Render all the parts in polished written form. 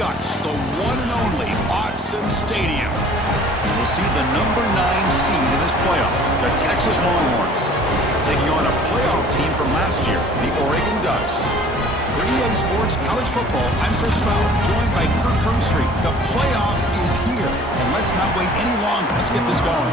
Ducks, the one and only Autzen Stadium. As we'll see the number 9 seed in this playoff, the Texas Longhorns, taking on a playoff team from last year, the Oregon Ducks. For EA Sports College Football, I'm Chris Fowler, joined by Kirk Hermstreet. The playoff is here, and let's not wait any longer. Let's get this going.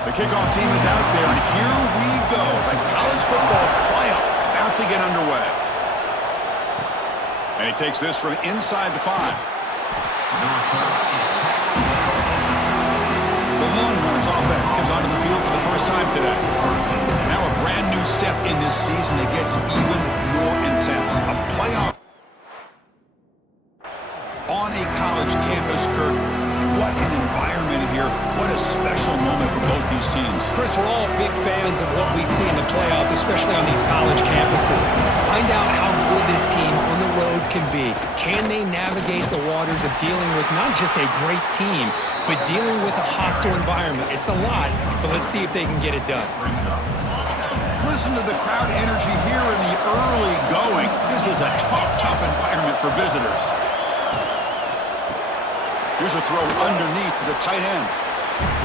The kickoff team is out there, and here we go. The college football playoff about to get underway. And he takes this from inside the 5. The Longhorns offense comes onto the field for the first time today. And now a brand new step in this season that gets even more intense. A playoff on a college campus, Kirk. What an environment here. What a special moment for both these teams. Chris, we're all big fans of what we see in the playoff, especially on these college campuses. Find out how good this team on the road can be. Can they navigate the waters of dealing with not just a great team, but dealing with a hostile environment? It's a lot, but let's see if they can get it done. Listen to the crowd energy here in the early going. This is a tough environment for visitors. Here's a throw underneath to the tight end.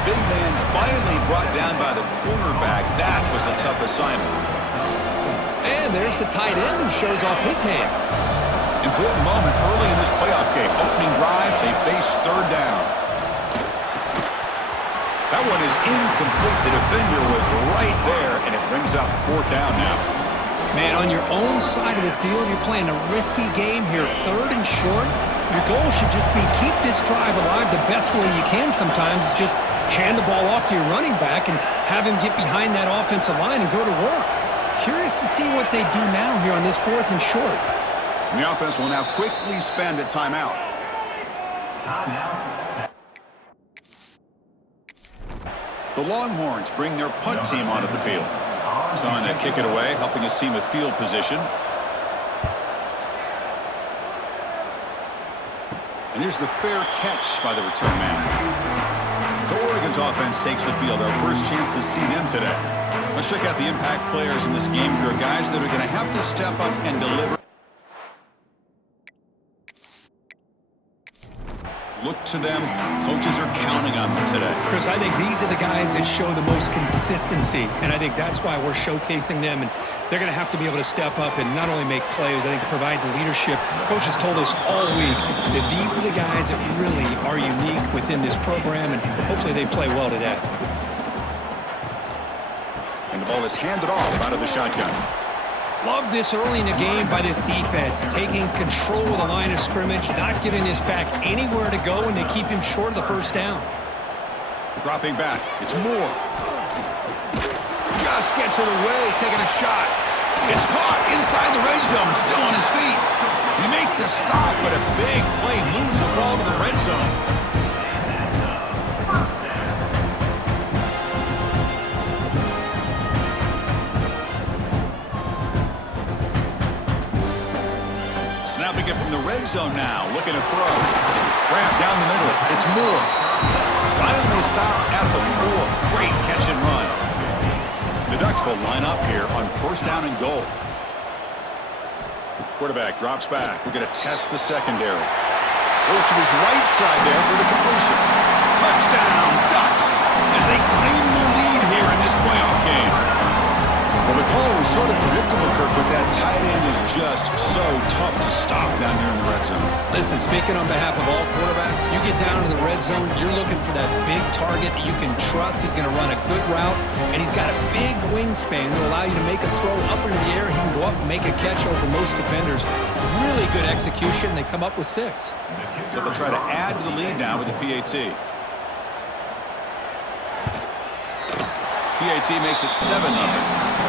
Big man finally brought down by the cornerback. That was a tough assignment. And there's the tight end who shows off his hands. Important moment early in this playoff game. Opening drive, they face third down. That one is incomplete. The defender was right there, and it brings up fourth down now. Man, on your own side of the field, you're playing a risky game here. Third and short. Your goal should just be keep this drive alive the best way you can sometimes. Is just hand the ball off to your running back and have him get behind that offensive line and go to work. Curious to see what they do now here on this fourth and short. And the offense will now quickly spend a timeout. The Longhorns bring their punt team onto the field. He's on to kick it away, helping his team with field position. And here's the fair catch by the return man. So Oregon's offense takes the field. Our first chance to see them today. Let's check out the impact players in this game here. Guys that are going to have to step up and deliver. Look to them. Coaches are counting on them today. Chris, I think these are the guys that show the most consistency, and I think that's why we're showcasing them, and they're going to have to be able to step up and not only make plays, I think provide the leadership. Coach has told us all week that these are the guys that really are unique within this program, and hopefully they play well today. And the ball is handed off out of the shotgun. Love this early in the game by this defense, taking control of the line of scrimmage, not giving this back anywhere to go, and they keep him short of the first down. Dropping back, it's Moore. Just gets it away, taking a shot. It's caught inside the red zone, still on his feet. You make the stop, but a big play moves the ball to the red zone. Snapping it from the red zone now, looking to throw. Ramp down the middle, it's Moore. Finally stopped at the 4. Great catch and run. The Ducks will line up here on first down and goal. Quarterback drops back. We're going to test the secondary. Goes to his right side there for the completion. Touchdown, Ducks, as they claim the lead here in this playoff game. Well, the call was sort of predictable, Kirk, but that tight end is just so tough to stop down here in the red zone. Listen, speaking on behalf of all quarterbacks, you get down to the red zone, you're looking for that big target that you can trust. He's going to run a good route, and he's got a big wingspan to allow you to make a throw up into the air. He can go up and make a catch over most defenders. Really good execution. They come up with 6. So they'll try to add to the lead now with the PAT. PAT makes it 7-0.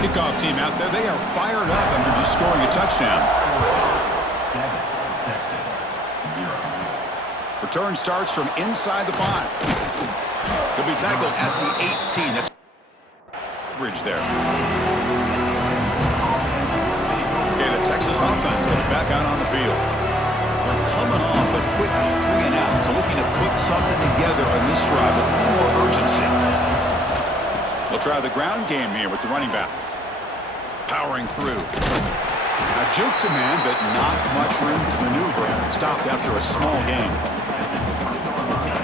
Kickoff team out there. They are fired up after just scoring a touchdown. Return starts from inside the 5. He'll be tackled at the 18. That's coverage there. Okay, the Texas offense comes back out on the field. They're coming off a quick 3-and-out, so looking to put something together on this drive. They'll try the ground game here with the running back. Powering through. A juke to man, but not much room to maneuver. Stopped after a small gain.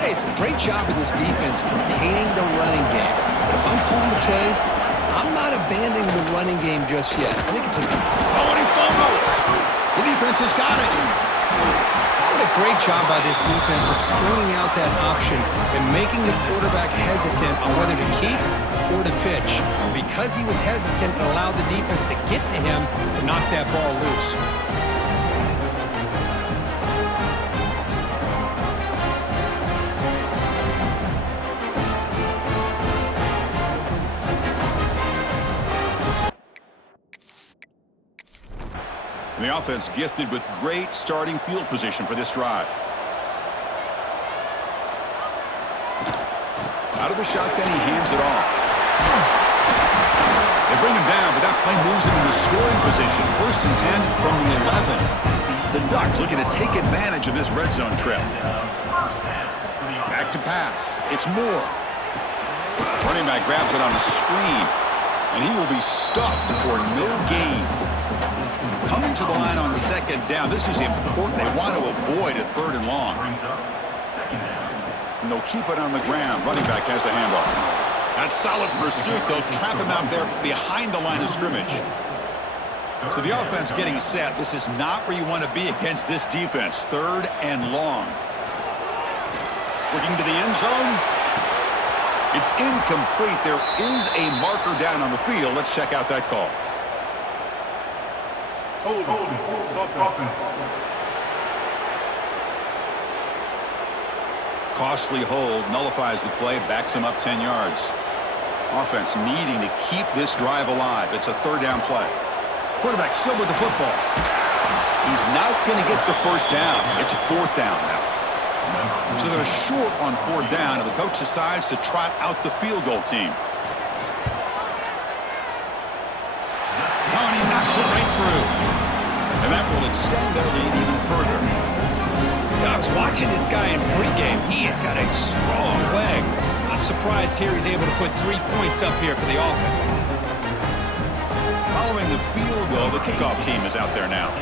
Hey, it's a great job of this defense containing the running game. But if I'm calling the plays, I'm not abandoning the running game just yet. I think it's a... Oh, and he fumbles! The defense has got it. What a great job by this defense of stringing out that option and making the quarterback hesitant on whether to keep or to pitch. Because he was hesitant, it allowed the defense to get to him to knock that ball loose. The offense gifted with great starting field position for this drive. Out of the shotgun, he hands it off. They bring him down, but that play moves him into scoring position. 1st and 10 from the 11. The Ducks looking to take advantage of this red zone trip. Back to pass. It's Moore. Running back grabs it on a screen, and he will be stuffed for no gain. Coming to the line on 2nd down, this is important. They want to avoid a 3rd and long. And they'll keep it on the ground. Running back has the handoff. That's solid pursuit. They'll trap him out there behind the line of scrimmage. So the offense getting set. This is not where you want to be against this defense. 3rd and long. Looking to the end zone. It's incomplete. There is a marker down on the field. Let's check out that call. Costly hold, nullifies the play, backs him up 10 yards. Offense needing to keep this drive alive. It's a 3rd down play. Quarterback still with the football. He's not going to get the 1st down. It's 4th down now. So they're short on 4th down, and the coach decides to trot out the field goal team. Oh, and he knocks it right through. And that will extend their lead even further. I was watching this guy in pregame. He has got a strong leg. Not surprised here he's able to put 3 points up here for the offense. Following the field goal, the kickoff team is out there now.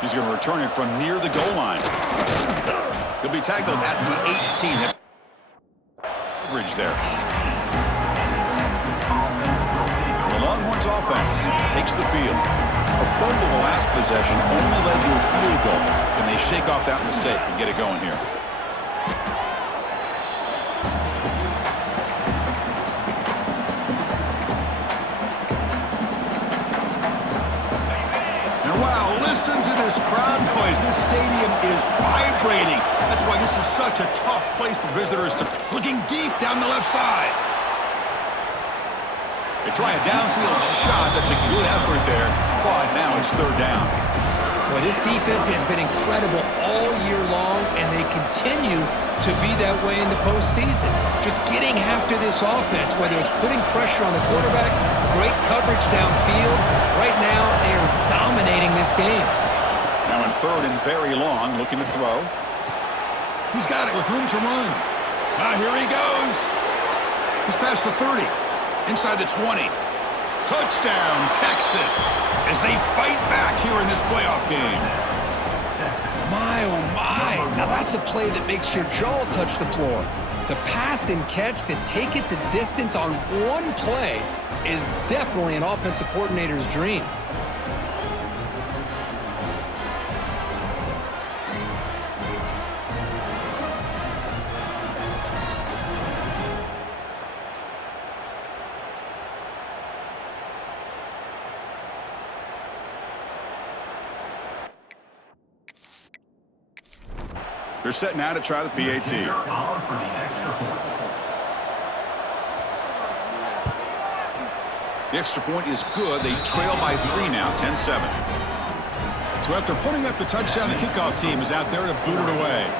He's going to return it from near the goal line. He'll be tackled at the 18. That's coverage there. Longhorns offense takes the field. A fumble the last possession only led to a field goal. Can they shake off that mistake and get it going here? And wow, listen to this crowd noise. This stadium is vibrating. That's why this is such a tough place for visitors to... Looking deep down the left side. They try a downfield shot. That's a good effort there. But now it's 3rd down. Well, this defense has been incredible all year long, and they continue to be that way in the postseason. Just getting after this offense, whether it's putting pressure on the quarterback, great coverage downfield. Right now, they are dominating this game. Now in 3rd and very long, looking to throw. He's got it with room to run. Now here he goes. He's past the 30. Inside the 20. Touchdown, Texas, as they fight back here in this playoff game. My, oh my. Now that's a play that makes your jaw touch the floor. The pass and catch to take it the distance on one play is definitely an offensive coordinator's dream. They're set now to try the PAT. The extra point is good. They trail by 3 now, 10-7. So after putting up the touchdown, the kickoff team is out there to boot it away.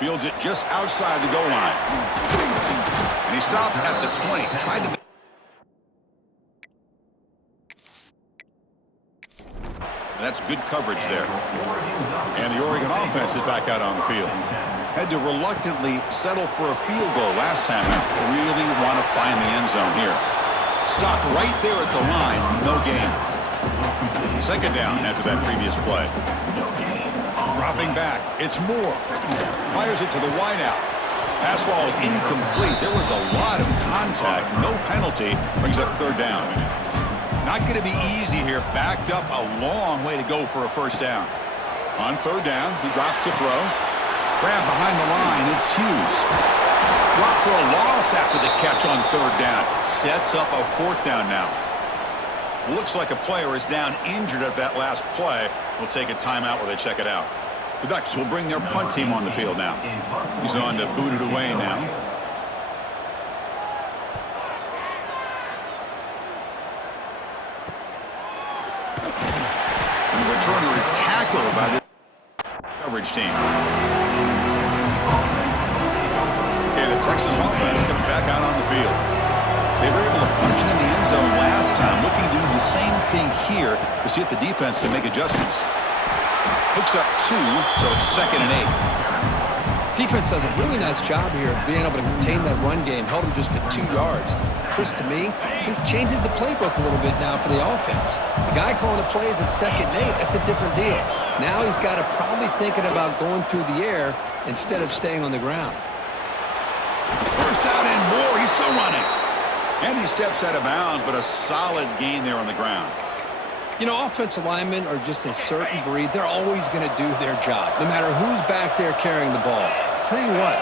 Fields it just outside the goal line. And he stopped at the 20. Tried to... That's good coverage there. And the Oregon offense is back out on the field. Had to reluctantly settle for a field goal last time out. Really want to find the end zone here. Stopped right there at the line. No gain. Second down after that previous play. Dropping back. It's Moore. Fires it to the wideout. Pass ball is incomplete. There was a lot of contact. No penalty. Brings up third down. Not going to be easy here. Backed up a long way to go for a first down. On third down, he drops to throw. Grab behind the line. It's Hughes. Drop for a loss after the catch on third down. Sets up a fourth down now. Looks like a player is down injured at that last play. We'll take a timeout while they check it out. The Ducks will bring their punt team on the field now. He's on to boot it away now. And the returner is tackled by the coverage team. Okay, the Texas offense comes back out on the field. They were able to punch it in the end zone last time, looking to do the same thing here to see if the defense can make adjustments. Picks up 2, so it's 2nd and 8. Defense does a really nice job here of being able to contain that run game, held them just at 2 yards. Chris, to me, this changes the playbook a little bit now for the offense. The guy calling the plays at 2nd and 8, that's a different deal. Now he's got to probably thinking about going through the air instead of staying on the ground. First out and more. He's still running. And he steps out of bounds, but a solid gain there on the ground. You know, offensive linemen are just a certain breed. They're always going to do their job, no matter who's back there carrying the ball. I'll tell you what,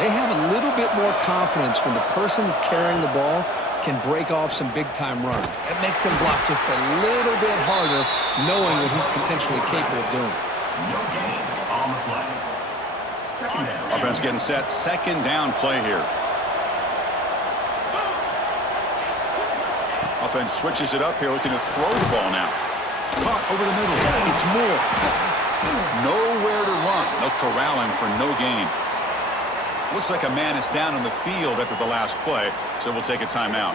they have a little bit more confidence when the person that's carrying the ball can break off some big-time runs. That makes them block just a little bit harder, knowing what he's potentially capable of doing. No gain on the play. Second down. Offense getting set. Second down play here. Offense switches it up here, looking to throw the ball now. Caught over the middle. It's Moore. Nowhere to run. No corralling for no gain. Looks like a man is down on the field after the last play, so we'll take a timeout.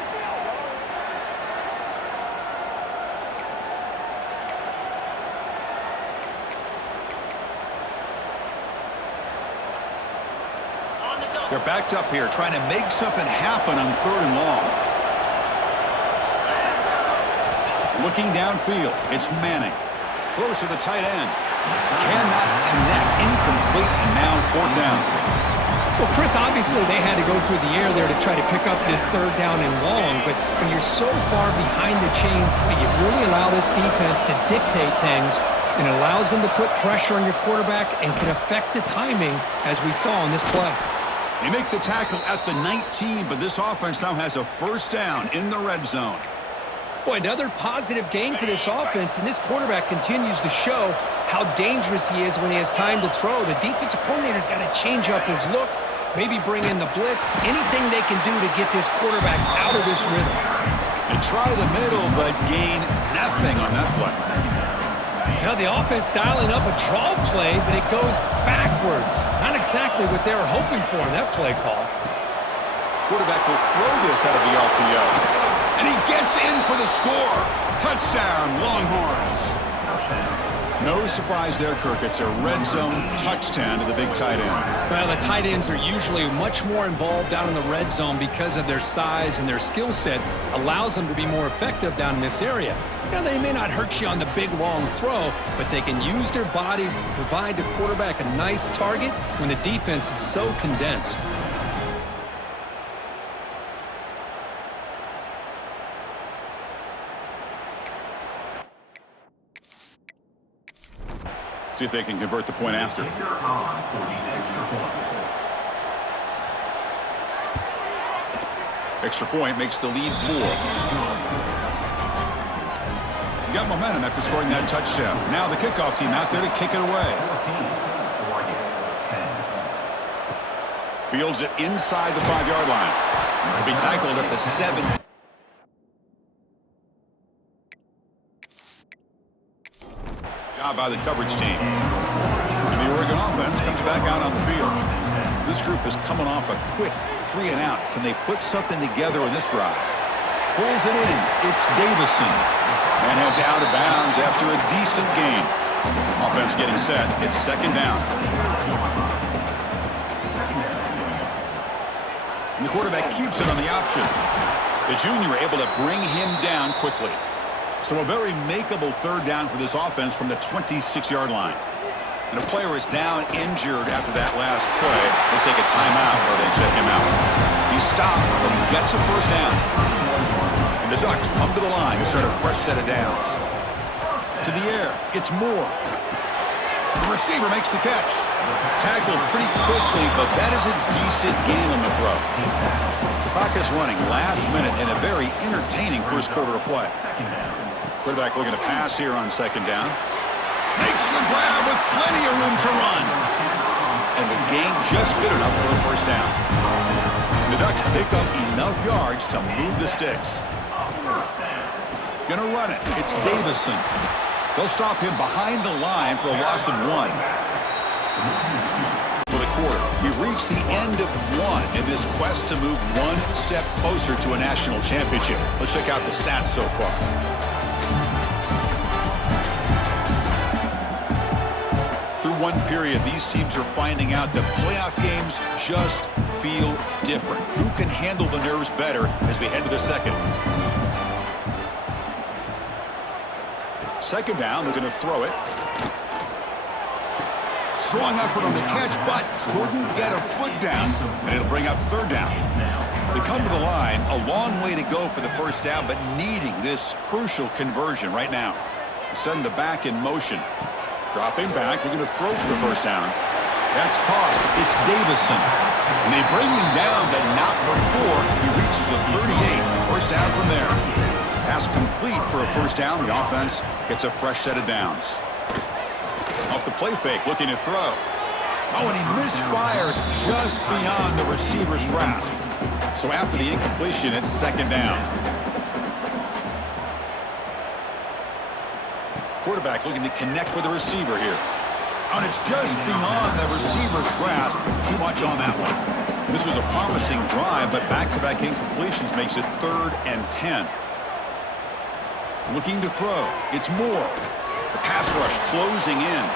They're backed up here, trying to make something happen on third and long. Looking downfield, it's Manning. Throws to the tight end. Cannot connect. Incomplete, and now fourth down. Well, Chris, obviously they had to go through the air there to try to pick up this third down and long, but when you're so far behind the chains, you really allow this defense to dictate things, and it allows them to put pressure on your quarterback and can affect the timing, as we saw on this play. They make the tackle at the 19, but this offense now has a first down in the red zone. Boy, another positive gain for this offense, and this quarterback continues to show how dangerous he is when he has time to throw. The defensive coordinator's got to change up his looks, maybe bring in the blitz, anything they can do to get this quarterback out of this rhythm. They try the middle, but gain nothing on that play. Now the offense dialing up a draw play, but it goes backwards. Not exactly what they were hoping for in that play call. Quarterback will throw this out of the RPO. And he gets in for the score. Touchdown, Longhorns. No surprise there, Kirk. It's a red zone touchdown to the big tight end. Well, the tight ends are usually much more involved down in the red zone because of their size, and their skill set allows them to be more effective down in this area. Now, they may not hurt you on the big, long throw, but they can use their bodies to provide the quarterback a nice target when the defense is so condensed. See if they can convert the point after. Extra point makes the lead 4. You got momentum after scoring that touchdown. Now the kickoff team out there to kick it away. Fields it inside the 5-yard line. He'll be tackled at the 7. By the coverage team. And the Oregon offense comes back out on the field. This group is coming off a quick 3-and-out. Can they put something together in this drive? Pulls it in. It's Davison. And heads out of bounds after a decent gain. Offense getting set. It's second down. And the quarterback keeps it on the option. The junior able to bring him down quickly. So a very makeable third down for this offense from the 26-yard line. And a player is down injured after that last play. They take a timeout or they check him out. He stopped, but he gets a first down. And the Ducks come to the line to start a fresh set of downs. To the air, it's Moore. The receiver makes the catch. Tackled pretty quickly, but that is a decent gain on the throw. The clock is running last minute in a very entertaining first quarter of play. Quarterback looking to pass here on second down. Makes the grab with plenty of room to run. And the gain just good enough for a first down. And the Ducks pick up enough yards to move the sticks. Gonna run it. It's Davison. They'll stop him behind the line for a loss of 1. For the quarter, we've reached the end of 1 in this quest to move one step closer to a national championship. Let's check out the stats so far. Through one period, these teams are finding out that playoff games just feel different. Who can handle the nerves better as we head to the second? Second down, they're going to throw it. Strong effort on the catch, but couldn't get a foot down, and it'll bring up third down. They come to the line, a long way to go for the first down, but needing this crucial conversion right now. Send the back in motion. Dropping back, they're going to throw for the first down. That's caught. It's Davison. And they bring him down, but not before he reaches the 38. First down from there. Pass complete for a first down. The offense gets a fresh set of downs. Off the play fake, looking to throw. Oh, and he misfires just beyond the receiver's grasp. So after the incompletion, it's second down. Quarterback looking to connect with the receiver here. And it's just beyond the receiver's grasp. Too much on that one. This was a promising drive, but back-to-back incompletions makes it 3rd and 10. Looking to throw. It's Moore. The pass rush closing in.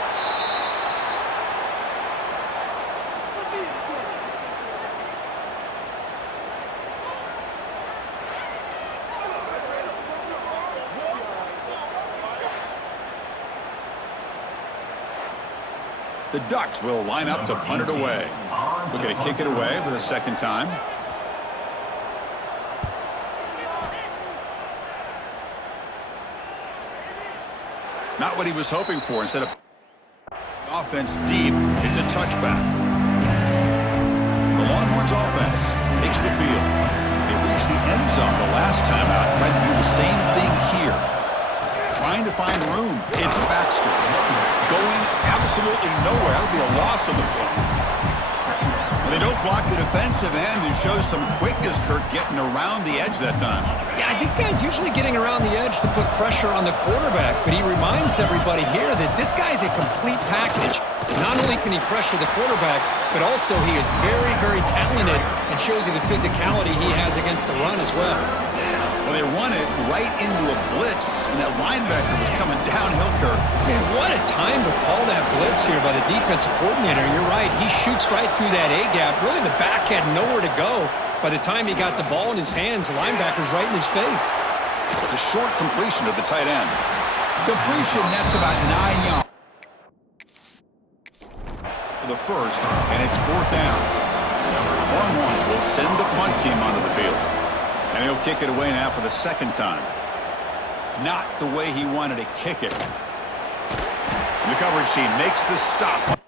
The Ducks will line up to punt it away. Looking to kick it away for the second time. Not what he was hoping for. Instead of offense deep, it's a touchback. The Longhorns offense takes the field. They reached the end zone the last time out. Trying to do the same thing here. Trying to find room. It's Baxter. Going absolutely nowhere. That would be a loss on the play. And they don't block the defensive end, who shows some quickness, Kirk, getting around the edge that time. Yeah, this guy's usually getting around the edge to put pressure on the quarterback, but he reminds everybody here that this guy's a complete package. Not only can he pressure the quarterback, but also he is very, very talented and shows you the physicality he has against the run as well. Well, they run it right into a blitz, and that linebacker was coming downhill, Kirk. Man, what a time to call that blitz here by the defensive coordinator. You're right. He shoots right through that A-gap. Really, the back had nowhere to go. By the time he got the ball in his hands, the linebacker's right in his face. The short completion to the tight end. Completion nets about 9 yards for the first, and it's 4th down. Longhorns will send the punt team onto the field. And he'll kick it away now for the second time. Not the way he wanted to kick it. The coverage team makes the stop.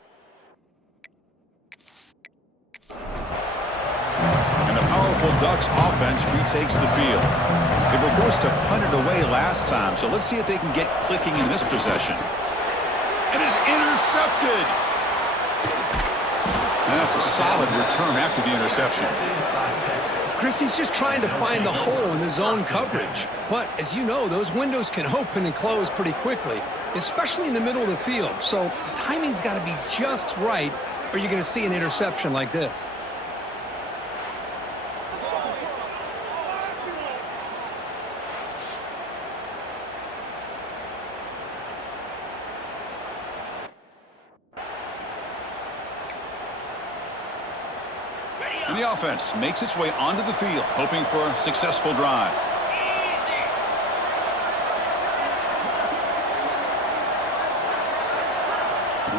And the powerful Ducks offense retakes the field. They were forced to punt it away last time, so let's see if they can get clicking in this possession. It is intercepted. And that's a solid return after the interception. Chris, he's just trying to find the hole in the zone coverage. But, as you know, those windows can open and close pretty quickly, especially in the middle of the field. So the timing's got to be just right, or you're going to see an interception like this. the offense makes its way onto the field, hoping for a successful drive.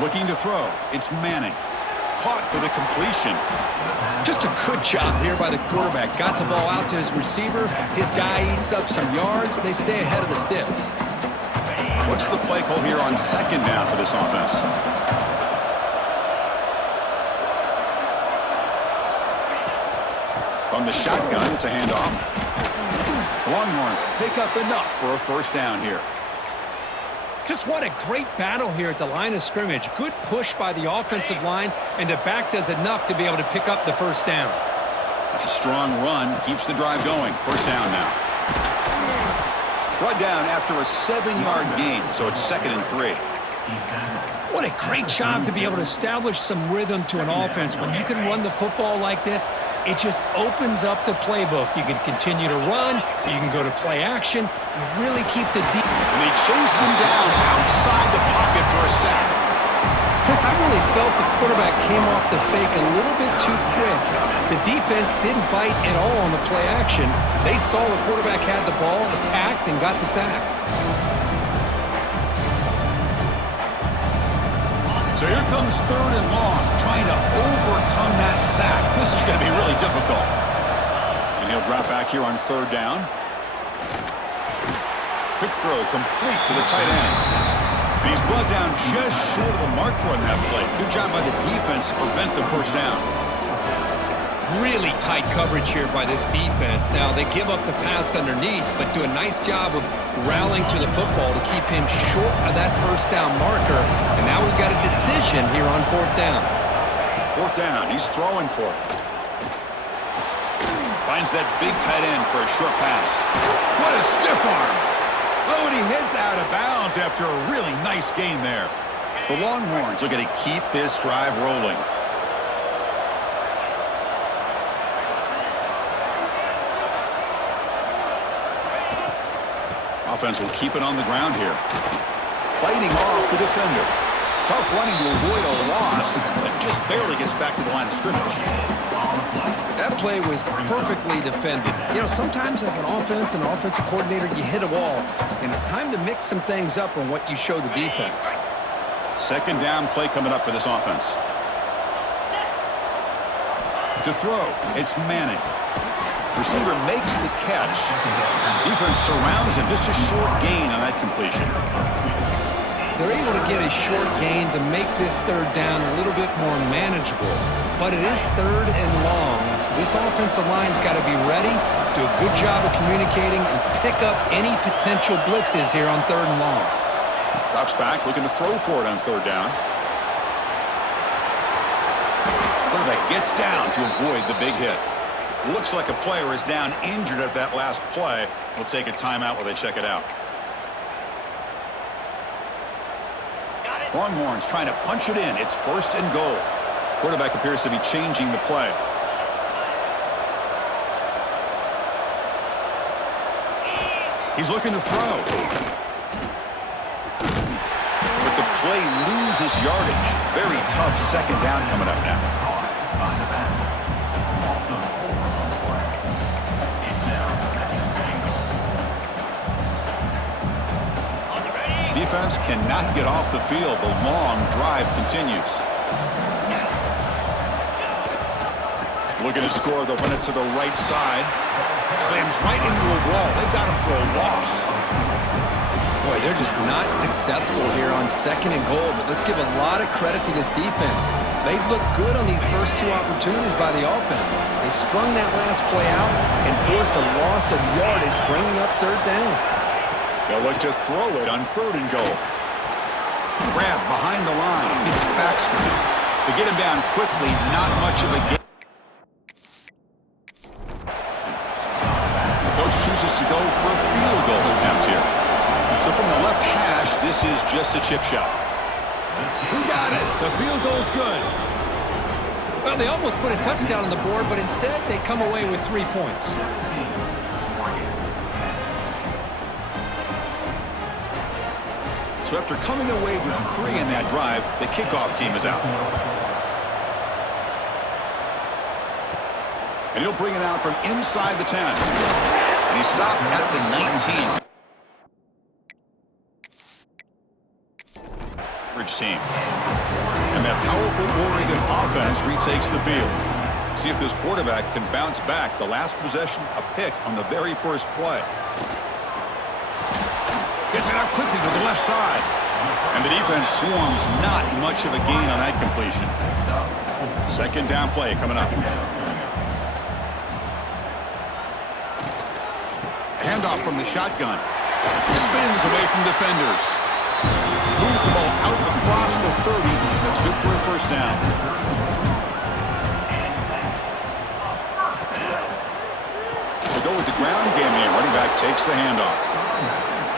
Looking to throw. It's Manning. Caught for the completion. Just a good job here by the quarterback. Got the ball out to his receiver. His guy eats up some yards. They stay ahead of the sticks. What's the play call here on second down for this offense? From the shotgun, it's a handoff. Longhorns pick up enough for a first down here. Just what a great battle here at the line of scrimmage. Good push by the offensive line, and the back does enough to be able to pick up the first down. That's a strong run. Keeps the drive going. First down now. Brought down after a 7-yard gain, so it's 2nd and 3. What a great job to be able to establish some rhythm to an offense. When you can run the football like this, it just opens up the playbook. You can continue to run. You can go to play action. You really keep the deep. And they chase him down outside the pocket for a sack. Chris, I really felt the quarterback came off the fake a little bit too quick. The defense didn't bite at all on the play action. They saw the quarterback had the ball, attacked, and got the sack. So here comes 3rd and long, trying to overcome that sack. This is going to be really difficult. And he'll drop back here on 3rd down. Quick throw complete to the tight end. And he's brought down just short of the marker on that play. Good job by the defense to prevent the first down. Really tight coverage here by this defense. Now, they give up the pass underneath, but do a nice job of rallying to the football to keep him short of that first down marker. And now we've got a decision here on 4th down. 4th down, he's throwing for it. Finds that big tight end for a short pass. What a stiff arm. Oh, and he heads out of bounds after a really nice gain there. The Longhorns are going to keep this drive rolling. Offense will keep it on the ground here. Fighting off the defender. Tough running to avoid a loss, but just barely gets back to the line of scrimmage. That play was perfectly defended. You know, sometimes as an offensive coordinator, you hit a wall, and it's time to mix some things up on what you show the defense. 2nd down play coming up for this offense. To throw, it's Manning. Receiver makes the catch. Defense surrounds him. Just a short gain on that completion. They're able to get a short gain to make this 3rd down a little bit more manageable. But it is 3rd and long, so this offensive line's got to be ready, do a good job of communicating, and pick up any potential blitzes here on 3rd and long. Drops back, looking to throw for it on 3rd down. Quarterback gets down to avoid the big hit. Looks like a player is down injured at that last play. We'll take a timeout while they check it out. Longhorns trying to punch it in. It's 1st and goal. Quarterback appears to be changing the play. He's looking to throw. But the play loses yardage. Very tough 2nd down coming up now. Defense cannot get off the field. The long drive continues. Looking to score, they'll run it to the right side. Slams right into a wall. They've got him for a loss. Boy, they're just not successful here on 2nd and goal, but let's give a lot of credit to this defense. They've looked good on these first 2 opportunities by the offense. They strung that last play out and forced a loss of yardage, bringing up 3rd down. They'll look to throw it on 3rd and goal. Grab behind the line. It's Baxter. To get him down quickly, not much of a gain. The coach chooses to go for a field goal attempt here. So from the left hash, this is just a chip shot. Who got it? The field goal's good. Well, they almost put a touchdown on the board, but instead they come away with 3 points. So after coming away with 3 in that drive, the kickoff team is out. And he'll bring it out from inside the 10. And he stopped at the 19. Bridge team. And that powerful Oregon offense retakes the field. See if this quarterback can bounce back. The last possession, a pick on the very first play. Gets it out quickly to the left side. And the defense swarms, not much of a gain on that completion. Second down play coming up. Handoff from the shotgun. Spins away from defenders. Moves the ball out across the 30. That's good for a first down. They go with the ground game here. Running back takes the handoff.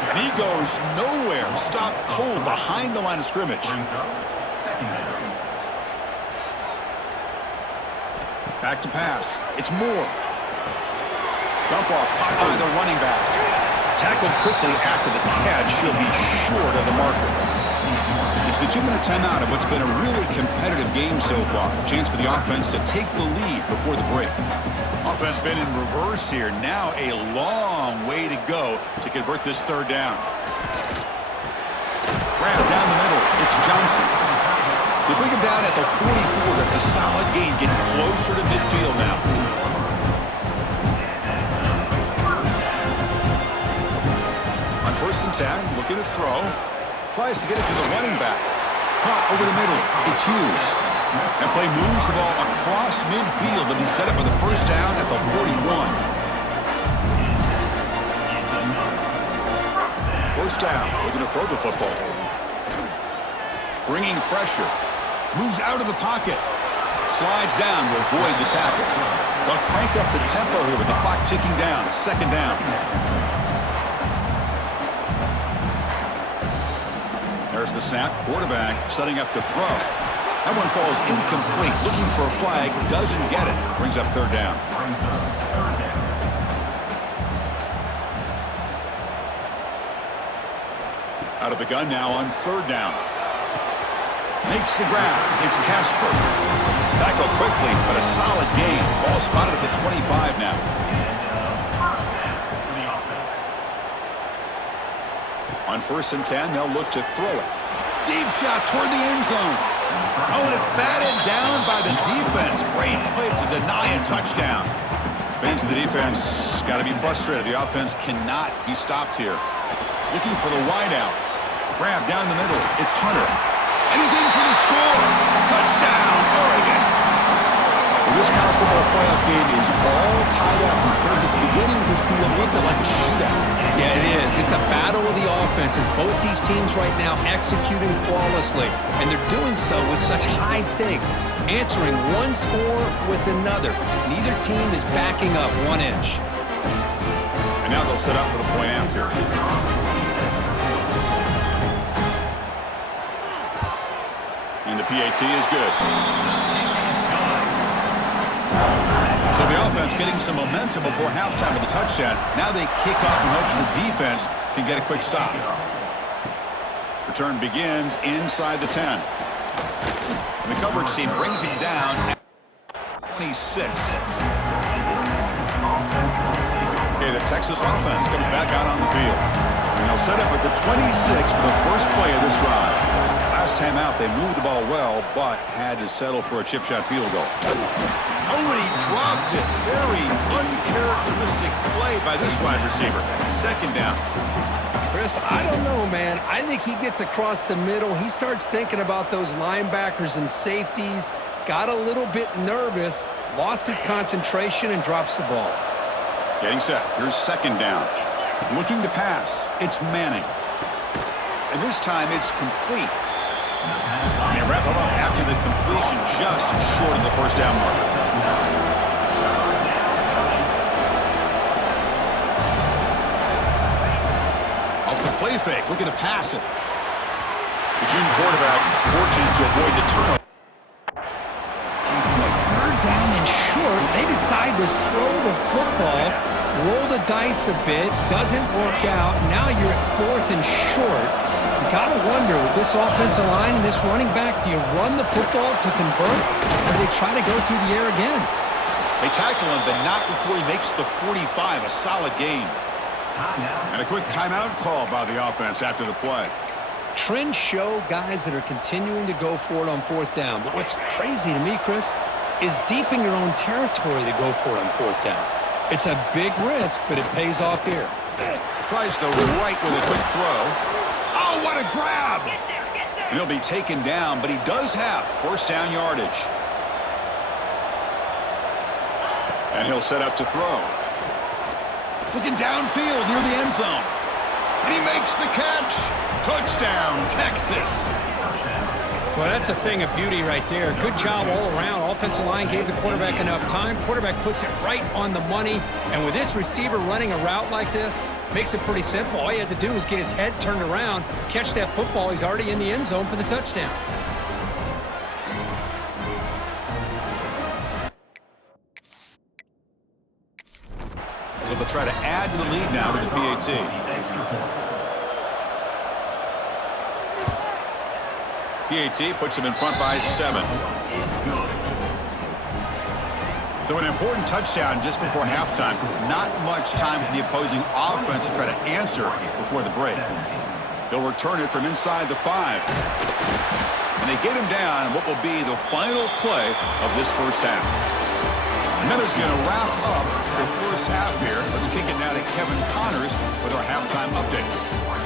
And he goes nowhere. Stopped cold behind the line of scrimmage. Back to pass. It's Moore. Dump off caught by the running back. Tackled quickly after the catch. He'll be short of the marker. It's the 2-minute timeout of what's been a really competitive game so far. Chance for the offense to take the lead before the break. Offense been in reverse here. Now a long way to go to convert this third down. Grab down the middle. It's Johnson. They bring him down at the 44. That's a solid gain. Getting closer to midfield now. On 1st and 10, looking to throw. Tries to get it to the running back. Caught over the middle. It's Hughes. That play moves the ball across midfield and he's set up for the first down at the 41. First down. Looking to throw the football. Bringing pressure. Moves out of the pocket. Slides down to avoid the tackle. They'll crank up the tempo here with the clock ticking down. Second down. There's the snap. Quarterback setting up to throw. That one falls incomplete. Looking for a flag. Doesn't get it. Brings up third down. Out of the gun now on third down. Makes the ground. It's Casper. Tackle quickly, but a solid gain. Ball spotted at the 25 now. On 1st and 10, they'll look to throw it. Deep shot toward the end zone. Oh, and it's batted down by the defense. Great play to deny a touchdown. Fans of the defense got to be frustrated. The offense cannot be stopped here. Looking for the wideout. Grab down the middle. It's Hunter. And he's in for the score. Touchdown, Oregon. Well, this college football playoff game is all tied up. It's beginning to feel a little bit like a shootout. Yeah, it is. It's a battle of the offenses. Both these teams right now executing flawlessly, and they're doing so with such high stakes, answering one score with another. Neither team is backing up 1 inch. And now they'll set up for the point after. And the PAT is good. So the offense getting some momentum before halftime with the touchdown. Now they kick off in hopes the defense can get a quick stop. Return begins inside the 10. And the coverage team brings him down at 26. Okay, the Texas offense comes back out on the field. And they'll set up at the 26 for the first play of this drive. Last time out, they moved the ball well, but had to settle for a chip shot field goal. Oh, and he dropped it. Very uncharacteristic play by this wide receiver. Second down. Chris, I don't know, man. I think he gets across the middle. He starts thinking about those linebackers and safeties. Got a little bit nervous, lost his concentration, and drops the ball. Getting set. Here's second down. Looking to pass. It's Manning. And this time it's complete. And they wrap him up after the completion, just short of the first down marker. Off the play fake, looking to pass it. Eugene quarterback fortunate to avoid the turnover. With third down and short, they decide to throw the football, roll the dice a bit, doesn't work out. Now you're at 4th and short. You gotta wonder, with this offensive line and this running back, do you run the football to convert, or do they try to go through the air again? They tackle him, but not before he makes the 45, a solid gain. Timeout. And a quick timeout call by the offense after the play. Trends show guys that are continuing to go for it on fourth down. But what's crazy to me, Chris, is deep in your own territory to go for it on fourth down. It's a big risk, but it pays off here. Tries the right with a quick throw. Oh, what a grab! And he'll be taken down, but he does have first down yardage. And he'll set up to throw. Looking downfield near the end zone. And he makes the catch. Touchdown, Texas. Well, that's a thing of beauty right there. Good job all around. Offensive line gave the quarterback enough time. Quarterback puts it right on the money. And with this receiver running a route like this, makes it pretty simple. All he had to do was get his head turned around, catch that football. He's already in the end zone for the touchdown. So they'll try to add to the lead now to the PAT. PAT puts him in front by 7. So an important touchdown just before halftime. Not much time for the opposing offense to try to answer before the break. They'll return it from inside the 5. And they get him down in what will be the final play of this first half. And that is going to wrap up the first half here. Let's kick it now to Kevin Connors with our halftime update.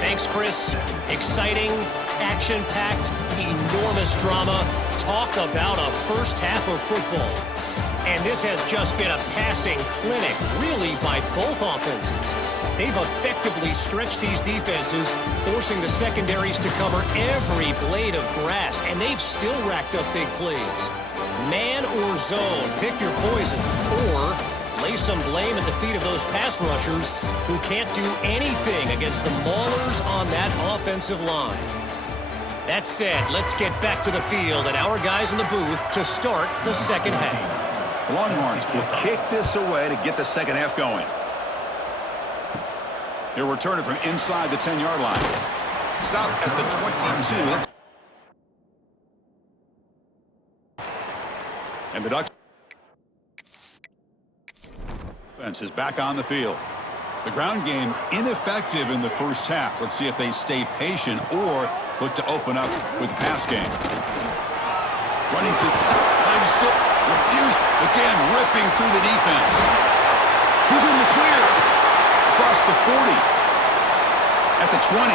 Thanks, Chris. Exciting, action-packed, enormous drama. Talk about a first half of football. And this has just been a passing clinic, really, by both offenses. They've effectively stretched these defenses, forcing the secondaries to cover every blade of grass, and they've still racked up big plays. Man or zone, pick your poison, or lay some blame at the feet of those pass rushers who can't do anything against the maulers on that offensive line. That said, let's get back to the field and our guys in the booth to start the second half. Longhorns will kick this away to get the second half going. He'll return it from inside the 10-yard line. Stop at the 22. And the Ducks defense is back on the field. The ground game ineffective in the first half. Let's see if they stay patient or look to open up with the pass game. Running through, and still refused. Again, ripping through the defense. Who's in the clear? Across the 40. At the 20.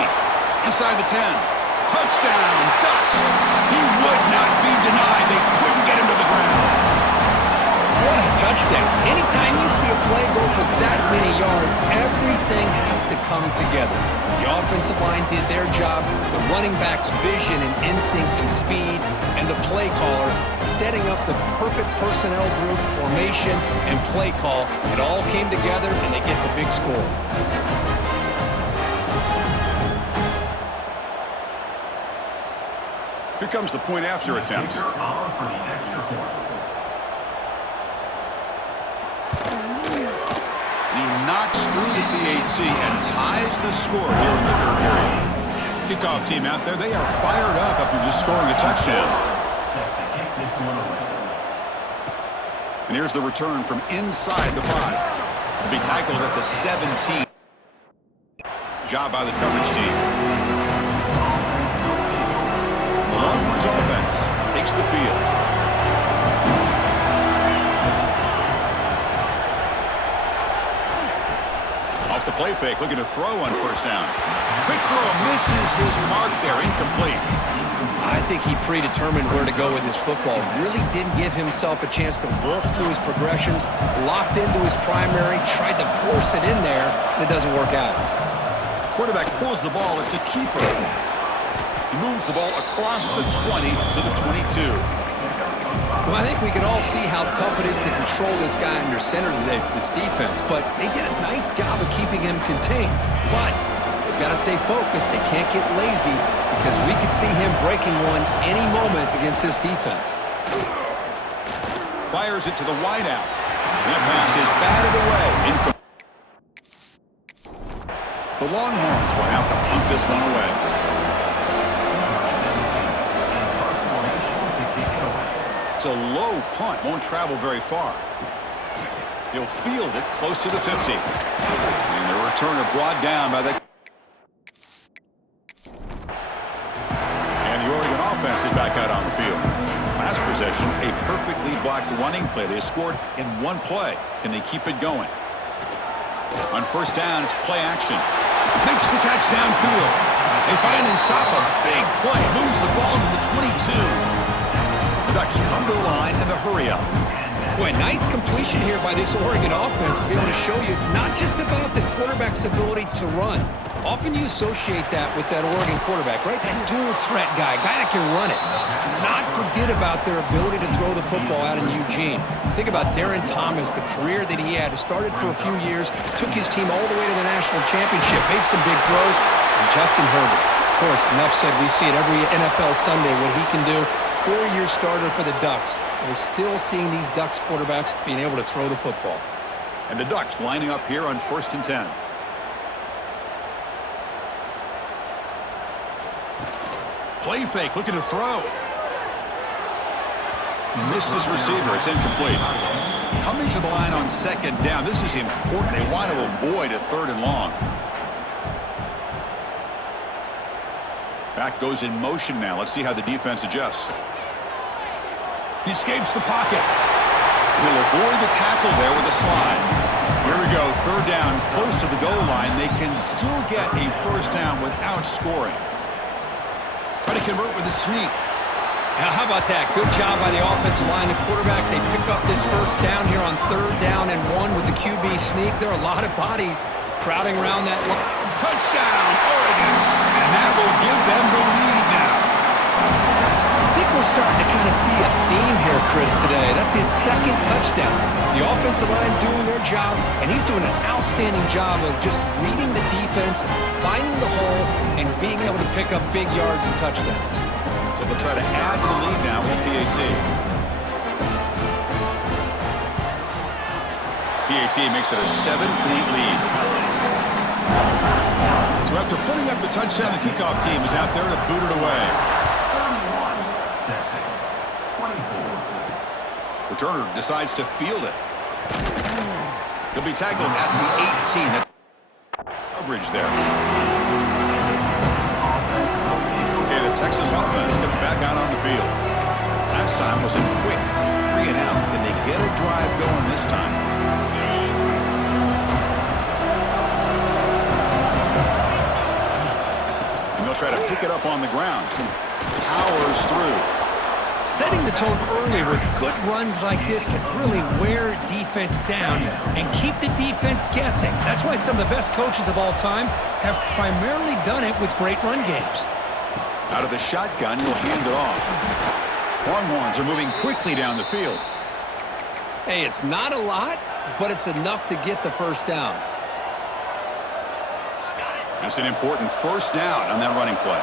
Inside the 10. Touchdown, Ducks. He would not be denied. They couldn't get him to the ground. What a touchdown. Anytime you see a play go for that many yards, everything has to come together. The offensive line did their job, the running back's vision and instincts and speed, and the play caller setting up the perfect personnel group, formation, and play call. It all came together, and they get the big score. Here comes the point after attempt. He knocks through the PAT and ties the score here in the third period. Kickoff team out there, they are fired up after just scoring a touchdown. And here's the return from inside the 5. To be tackled at the 17. Job by the coverage team. The Longhorns offense takes the field. Off the play fake, looking to throw on first down. Quick throw, misses his mark there, incomplete. I think he predetermined where to go with his football. Really didn't give himself a chance to work through his progressions, locked into his primary, tried to force it in there, and it doesn't work out. Quarterback pulls the ball, it's a keeper. He moves the ball across the 20 to the 22. Well, I think we can all see how tough it is to control this guy under center today for this defense, but they did a nice job of keeping him contained. But they've got to stay focused. They can't get lazy because we could see him breaking one any moment against this defense. Fires it to the wideout. That pass is batted away. The Longhorns will have to punt this one away. It's a low punt, won't travel very far. He'll field it close to the 50. And the returner brought down by the... And the Oregon offense is back out on the field. Last possession, a perfectly blocked running play. They scored in one play. Can they keep it going? On first down, it's play action. Makes the catch downfield. They finally stop a big play. Moves the ball to the 22. The Ducks come to the line in the hurry up. Boy, nice completion here by this Oregon offense to be able to show you it's not just about the quarterback's ability to run. Often you associate that with that Oregon quarterback, right? That dual threat guy that can run it. Do not forget about their ability to throw the football out in Eugene. Think about Darren Thomas, the career that he had. Started for a few years, took his team all the way to the national championship, made some big throws. And Justin Herbert, of course, enough said, we see it every NFL Sunday what he can do. 4-year starter for the Ducks. And we're still seeing these Ducks quarterbacks being able to throw the football. And the Ducks lining up here on 1st and 10. Play fake, looking to throw. Missed his receiver. It's incomplete. Coming to the line on 2nd down. This is important. They want to avoid a 3rd and long. Back goes in motion now. Let's see how the defense adjusts. He escapes the pocket. He'll avoid the tackle there with a slide. Here we go. 3rd down, close to the goal line. They can still get a 1st down without scoring. Try to convert with a sneak. Now, how about that? Good job by the offensive line. The quarterback, they pick up this 1st down here on 3rd down and 1 with the QB sneak. There are a lot of bodies crowding around that line. Touchdown, Oregon. And that will give them the lead now. I think we're starting to kind of see a theme here, Chris, today. That's his 2nd touchdown. The offensive line doing their job, and he's doing an outstanding job of just reading the defense, finding the hole, and being able to pick up big yards and touchdowns. So they'll try to add to the lead now with PAT. PAT makes it a 7-point lead. So after putting up the touchdown, the kickoff team is out there to boot it away. Texas, 24. Returner decides to field it. He'll be tackled at the 18. That's coverage there. Okay, the Texas offense comes back out on the field. Last time was a quick 3-and-out. Can they get a drive going this time? And they'll try to pick it up on the ground. Powers through. Setting the tone early with good runs like this can really wear defense down and keep the defense guessing. That's why some of the best coaches of all time have primarily done it with great run games. Out of the shotgun, he'll hand it off. Longhorns are moving quickly down the field. Hey, it's not a lot, but it's enough to get the 1st down. That's an important 1st down on that running play.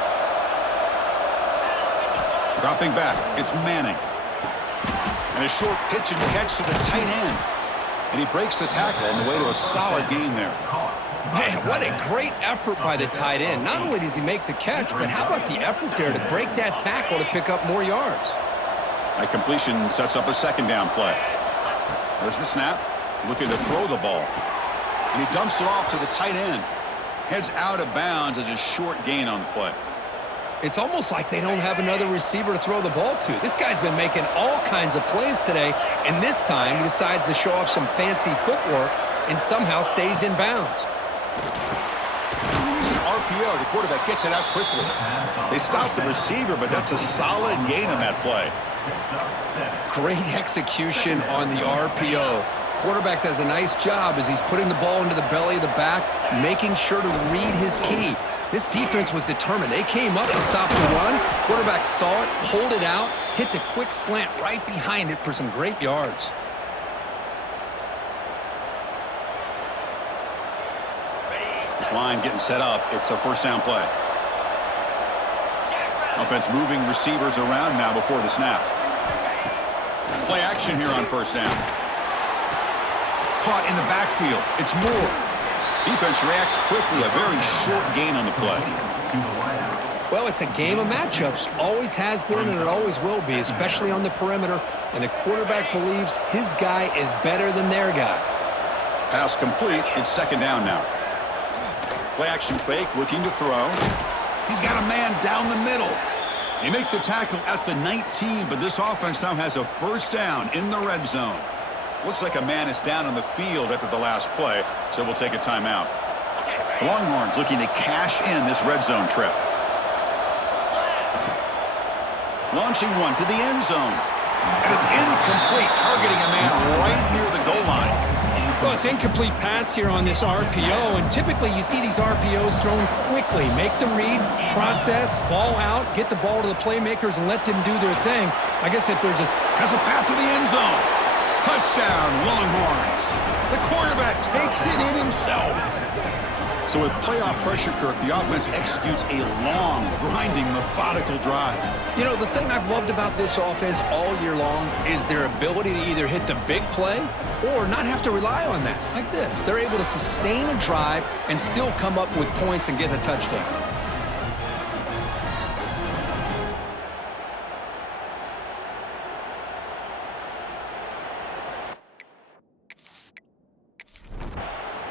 Dropping back, it's Manning. And a short pitch and catch to the tight end. And he breaks the tackle on the way to a solid gain there. Man, what a great effort by the tight end. Not only does he make the catch, but how about the effort there to break that tackle to pick up more yards? That completion sets up a 2nd down play. There's the snap, looking to throw the ball. And he dumps it off to the tight end. Heads out of bounds as a short gain on the play. It's almost like they don't have another receiver to throw the ball to. This guy's been making all kinds of plays today, and this time he decides to show off some fancy footwork and somehow stays in bounds. It's an RPO. The quarterback gets it out quickly. They stop the receiver, but that's a solid gain on that play. Great execution on the RPO. Quarterback does a nice job as he's putting the ball into the belly of the back, making sure to read his key. This defense was determined. They came up to stop the run. Quarterback saw it, pulled it out, hit the quick slant right behind it for some great yards. This line getting set up. It's a 1st down play. Offense moving receivers around now before the snap. Play action here on 1st down. Caught in the backfield. It's Moore. Defense reacts quickly. A very short gain on the play. Well, it's a game of matchups. Always has been and it always will be, especially on the perimeter. And the quarterback believes his guy is better than their guy. Pass complete. It's second down now. Play action fake, looking to throw. He's got a man down the middle. They make the tackle at the 19, but this offense now has a first down in the red zone. Looks like a man is down on the field after the last play, so we'll take a timeout. The Longhorns looking to cash in this red zone trip. Launching one to the end zone. And it's incomplete, targeting a man right near the goal line. Well, it's incomplete pass here on this RPO, and typically you see these RPOs thrown quickly. Make the read, process, ball out, get the ball to the playmakers and let them do their thing. I guess if there's a... Has a path to the end zone. Touchdown, Longhorns. The quarterback takes it in himself. So with playoff pressure, Kirk, the offense executes a long, grinding, methodical drive. You know, the thing I've loved about this offense all year long is their ability to either hit the big play or not have to rely on that. Like this. They're able to sustain a drive and still come up with points and get a touchdown.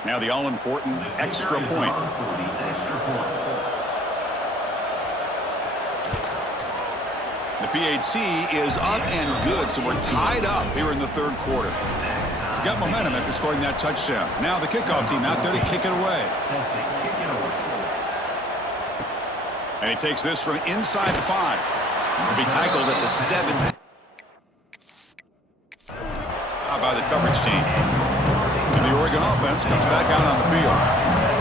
Now the all-important extra point. The PAT is up and good, so we're tied up here in the third quarter. Got momentum after scoring that touchdown. Now the kickoff team out there to kick it away. And he takes this from inside the 5. He'll be tackled at the 7. By the coverage team. And the Oregon offense comes back out on the field.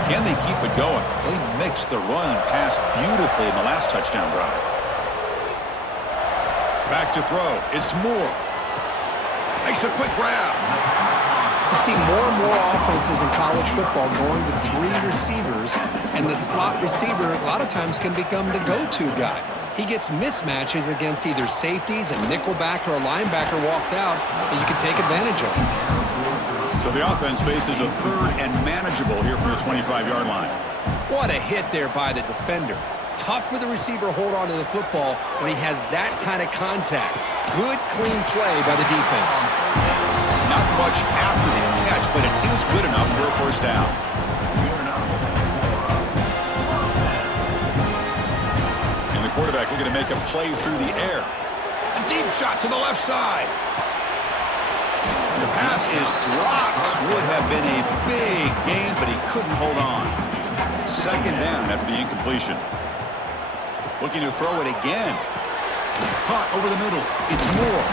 Can they keep it going? They mixed the run and pass beautifully in the last touchdown drive. Back to throw. It's Moore. Makes a quick grab. You see more and more offenses in college football going to 3 receivers, and the slot receiver a lot of times can become the go-to guy. He gets mismatches against either safeties, a nickelback, or a linebacker walked out, and you can take advantage of it. So the offense faces a third and manageable here from the 25-yard line. What a hit there by the defender. Tough for the receiver to hold on to the football when he has that kind of contact. Good, clean play by the defense. Not much after the catch, but it is good enough for a first down. And the quarterback looking to make a play through the air. A deep shot to the left side. And the pass is dropped. Would have been a big gain, but he couldn't hold on. Second down after the incompletion. Looking to throw it again. Caught over the middle. It's Moore.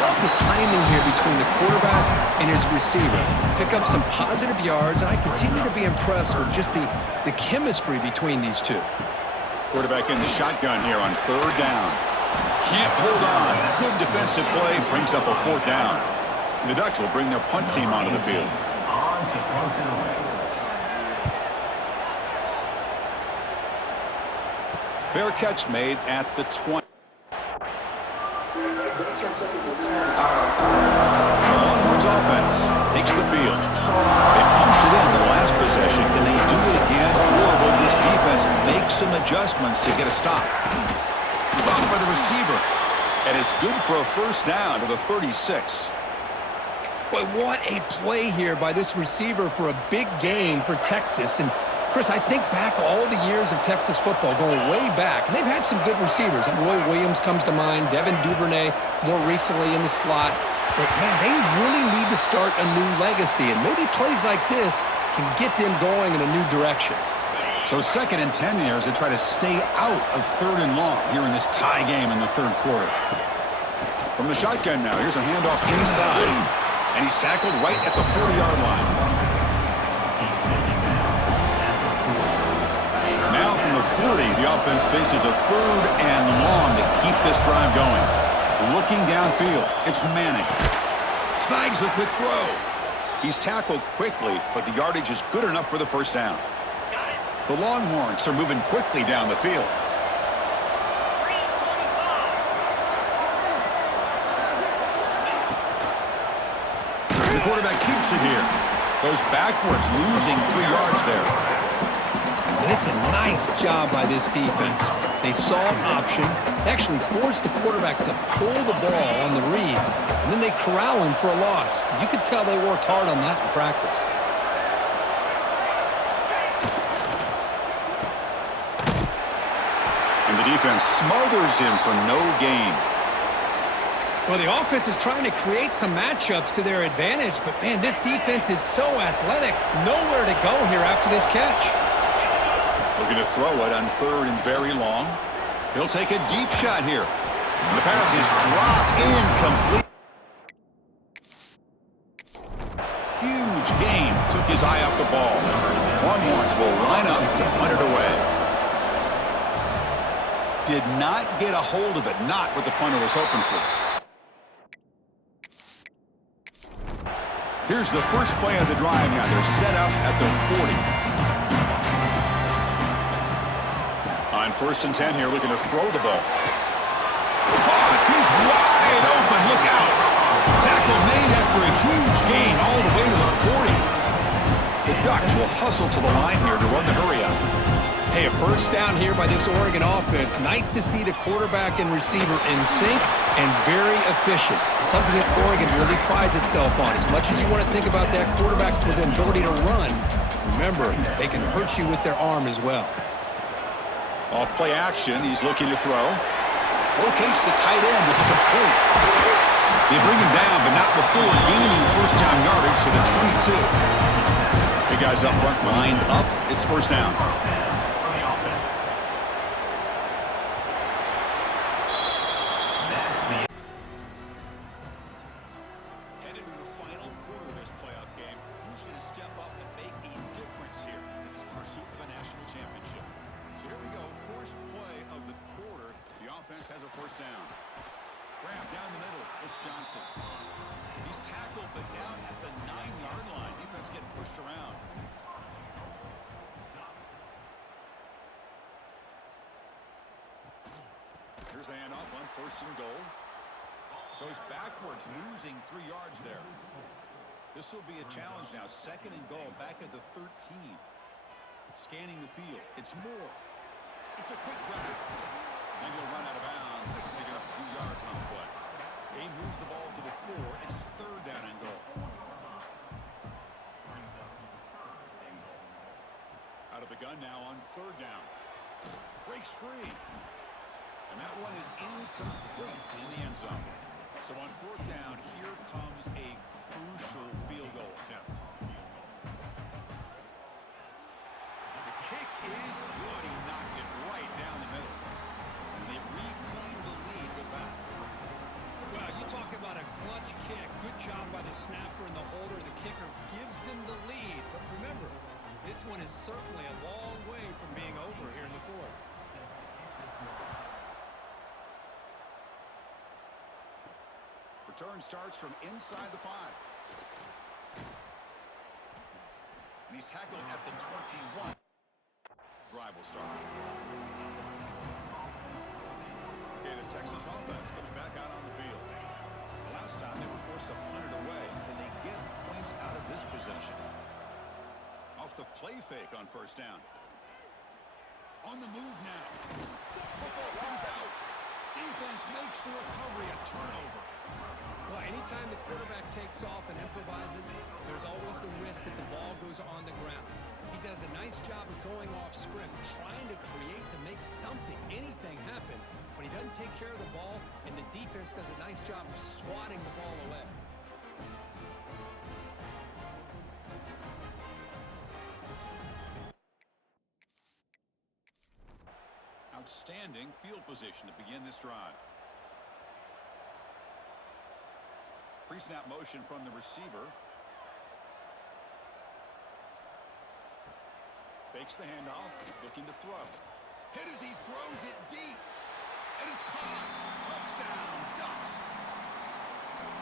Love the timing here between the quarterback and his receiver. Pick up some positive yards, and I continue to be impressed with just the chemistry between these two. Quarterback in the shotgun here on third down. Can't hold on. Good defensive play. Brings up a fourth down. And the Ducks will bring their punt team onto the field. Fair catch made at the 20. The Longhorns offense takes the field. They punched it in the last possession. Can they do it again? Or will this defense make some adjustments to get a stop? Blocked by the receiver. And it's good for a first down to the 36. Boy, what a play here by this receiver for a big gain for Texas. And Chris, I think back all the years of Texas football, going way back, and they've had some good receivers. Roy Williams comes to mind, Devin Duvernay more recently in the slot. But, man, they really need to start a new legacy, and maybe plays like this can get them going in a new direction. So 2nd and 10 here as they try to stay out of 3rd and long here in this tie game in the third quarter. From the shotgun now, here's a handoff inside, and he's tackled right at the 40-yard line. Now from the 40, the offense faces a 3rd and long to keep this drive going. Looking downfield, it's Manning. Snags the quick throw. He's tackled quickly, but the yardage is good enough for the first down. The Longhorns are moving quickly down the field. The quarterback keeps it here. Goes backwards, losing 3 yards there. And It's a nice job by this defense. They saw an option, actually forced the quarterback to pull the ball on the read, and then they corral him for a loss. You could tell they worked hard on that in practice. And the defense smothers him for no gain. Well, the offense is trying to create some matchups to their advantage, but, man, this defense is so athletic. Nowhere to go here after this catch. Looking to throw it on third and very long. He'll take a deep shot here. And the pass is dropped incomplete. Huge gain. Took his eye off the ball. Longhorns will line up to punt it away. Did not get a hold of it. Not what the punter was hoping for. Here's the first play of the drive now. They're set up at the 40. On 1st and 10 here, looking to throw the ball. Oh, he's wide open. Look out. Tackle made after a huge gain all the way to the 40. The Ducks will hustle to the line here to run the hurry up. Hey, a first down here by this Oregon offense. Nice to see the quarterback and receiver in sync and very efficient. Something that Oregon really prides itself on. As much as you want to think about that quarterback with an ability to run, remember, they can hurt you with their arm as well. Off play action, he's looking to throw. Locates the tight end. It's complete. They bring him down, but not before gaining first down yardage to the 22. Big guys up front lined up. It's first down. Headed to the final quarter of this playoff game. Who's going to step up and make a difference here in this pursuit of a national championship? So here we go. First play of the quarter. The offense has a first down. Grab down the middle. It's Johnson. He's tackled, but down at the 9-yard line. Defense getting pushed around. Here's the handoff on 1st and goal. Goes backwards, losing 3 yards there. This will be a challenge now. 2nd and goal, back at the 13. Scanning the field. It's Moore. It's a quick grab. And he'll run out of bounds after taking up a few yards on the play. He moves the ball to the 4. It's 3rd down and goal. Out of the gun now on 3rd down. Breaks free. And that one is incomplete in the end zone. So on 4th down, here comes a crucial field goal attempt. The kick is good. He knocked it right down the middle. And they've reclaimed the lead with that. Well, you talk about a clutch kick. Good job by the snapper and the holder. The kicker gives them the lead. But remember, this one is certainly a long way from being over here in the 4th. Return starts from inside the 5. And he's tackled at the 21. Drive will start. Okay, the Texas offense comes back out on the field. Last time they were forced to punt it away. Can they get points out of this possession? Off the play fake on 1st down. On the move now. Football comes out. Defense makes the recovery, a turnover. Well, anytime the quarterback takes off and improvises, there's always the risk that the ball goes on the ground. He does a nice job of going off script, trying to create to make something, anything happen, but he doesn't take care of the ball, and the defense does a nice job of swatting the ball away. Outstanding field position to begin this drive. Pre-snap motion from the receiver. Fakes the handoff, looking to throw. Hit as he throws it deep. And it's caught. Touchdown, Ducks.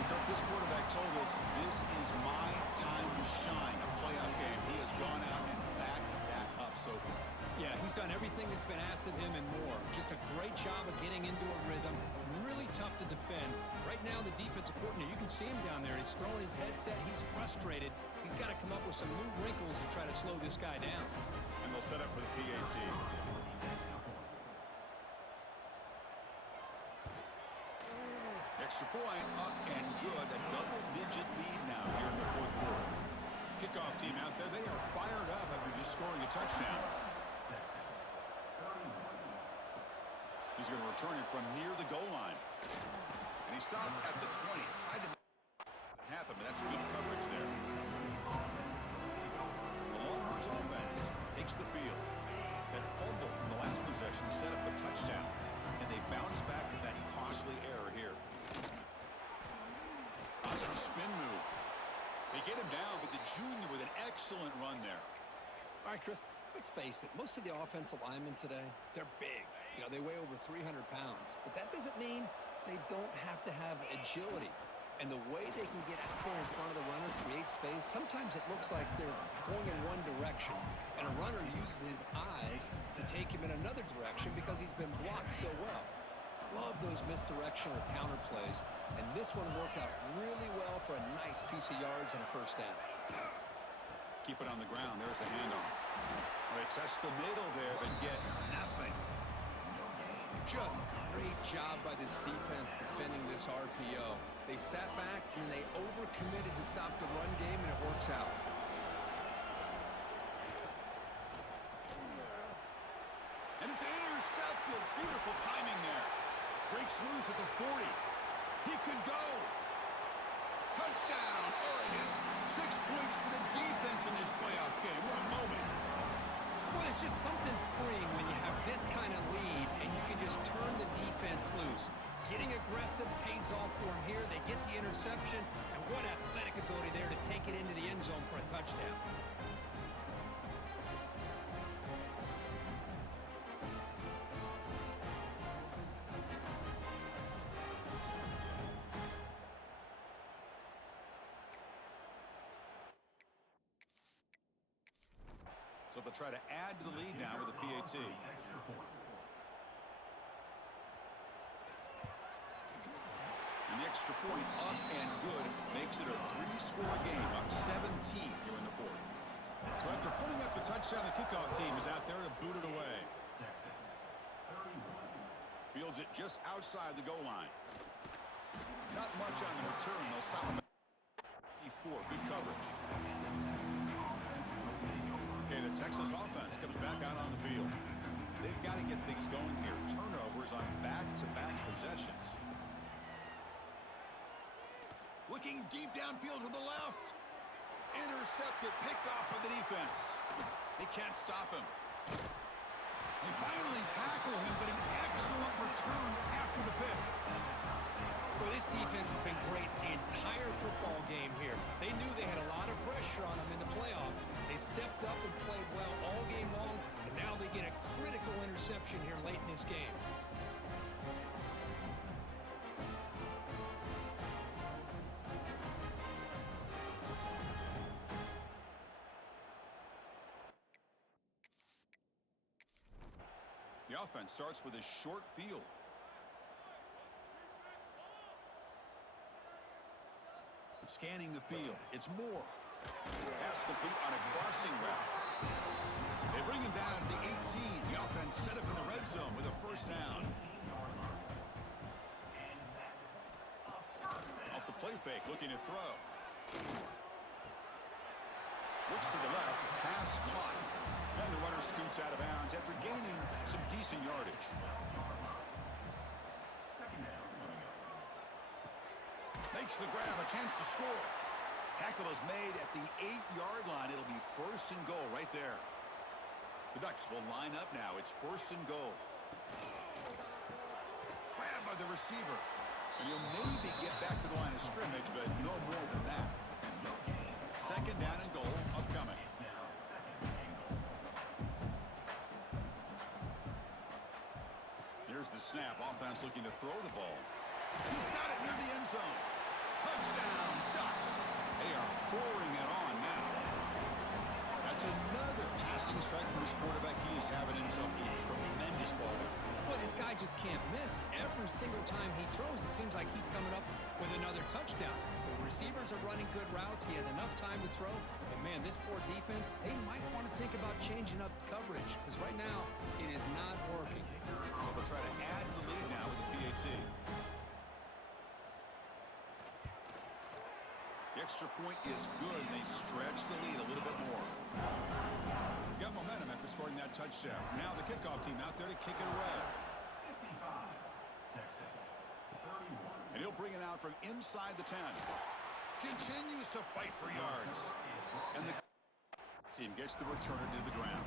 Because this quarterback told us this is my time to shine. A playoff game. He has gone out and backed that up so far. Yeah, he's done everything that's been asked of him and more. Just a great job of getting into a rhythm. Really tough to defend. Right now, the defensive coordinator, you can see him down there. He's throwing his headset. He's frustrated. He's got to come up with some new wrinkles to try to slow this guy down. And they'll set up for the PAT. Extra point, up and good. A double-digit lead now here in the fourth quarter. Kickoff team out there, they are fired up after just scoring a touchdown. He's going to return it from near the goal line. And he stopped at the 20. Tried to happen, but that's good coverage there. The Longhorns offense takes the field. That fumble in the last possession set up a touchdown. And they bounce back with that costly error here. That's the spin move. They get him down, but the junior with an excellent run there. All right, Chris, let's face it. Most of the offensive linemen today, they're big. You know, they weigh over 300 pounds. But that doesn't mean they don't have to have agility. And the way they can get out there in front of the runner, create space, sometimes it looks like they're going in one direction. And a runner uses his eyes to take him in another direction because he's been blocked so well. Love those misdirection or counter plays. And this one worked out really well for a nice piece of yards and a first down. Keep it on the ground. There's the handoff. Well, they test the middle there, but get nothing. Just great job by this defense defending this RPO. They sat back and they overcommitted to stop the run game, and it works out. And it's intercepted. Beautiful timing there. Breaks loose at the 40. He could go. Touchdown, Oregon. 6 points for the defense in this playoff game. What a moment. Well, it's just something freeing when you have this kind of lead and you can just turn the defense loose. Getting aggressive pays off for them here. They get the interception, and what athletic ability there to take it into the end zone for a touchdown. So they'll try to add to the lead now with the PAT. And the extra point up and good makes it a 3-score game, up 17 here in the fourth. So after putting up the touchdown, the kickoff team is out there to boot it away. Fields it just outside the goal line. Not much on the return. They'll stop him at 4. Good coverage. Okay, the Texas offense comes back out on the field. They've got to get things going here. Turnovers on back-to-back possessions. Looking deep downfield to the left. Intercepted, picked off by the defense. They can't stop him. They finally tackle him, but an excellent return after the pick. Well, this defense has been great the entire football game here. They knew they had a lot of pressure on them in the playoff. They stepped up and played well all game long, and now they get a critical interception here late in this game. The offense starts with a short field. Scanning the field. It's Moore. Pass complete on a crossing route. They bring him down at the 18. The offense set up in the red zone with a first down. Off the play fake, looking to throw. Looks to the left, pass caught. And the runner scoots out of bounds after gaining some decent yardage. Makes the grab, a chance to score. Tackle is made at the 8-yard line. It'll be first and goal right there. The Ducks will line up now. It's first and goal. Grabbed by the receiver. And he'll maybe get back to the line of scrimmage, but no more than that. Second down and goal upcoming. Here's the snap. Offense looking to throw the ball. He's got it near the end zone. Touchdown, Ducks. They are pouring it on now. That's another passing strike from this quarterback. He is having himself a tremendous ball. Well, this guy just can't miss. Every single time he throws, it seems like he's coming up with another touchdown. The receivers are running good routes. He has enough time to throw, and man, this poor defense, they might want to think about changing up coverage because right now it is not working. They'll try to add to the lead now with the PAT. The extra point is good, and they stretch the lead a little bit more. Got momentum after scoring that touchdown. Now the kickoff team out there to kick it away. 55, Texas, 31. And he'll bring it out from inside the 10. Continues to fight for yards. And the team gets the returner to the ground.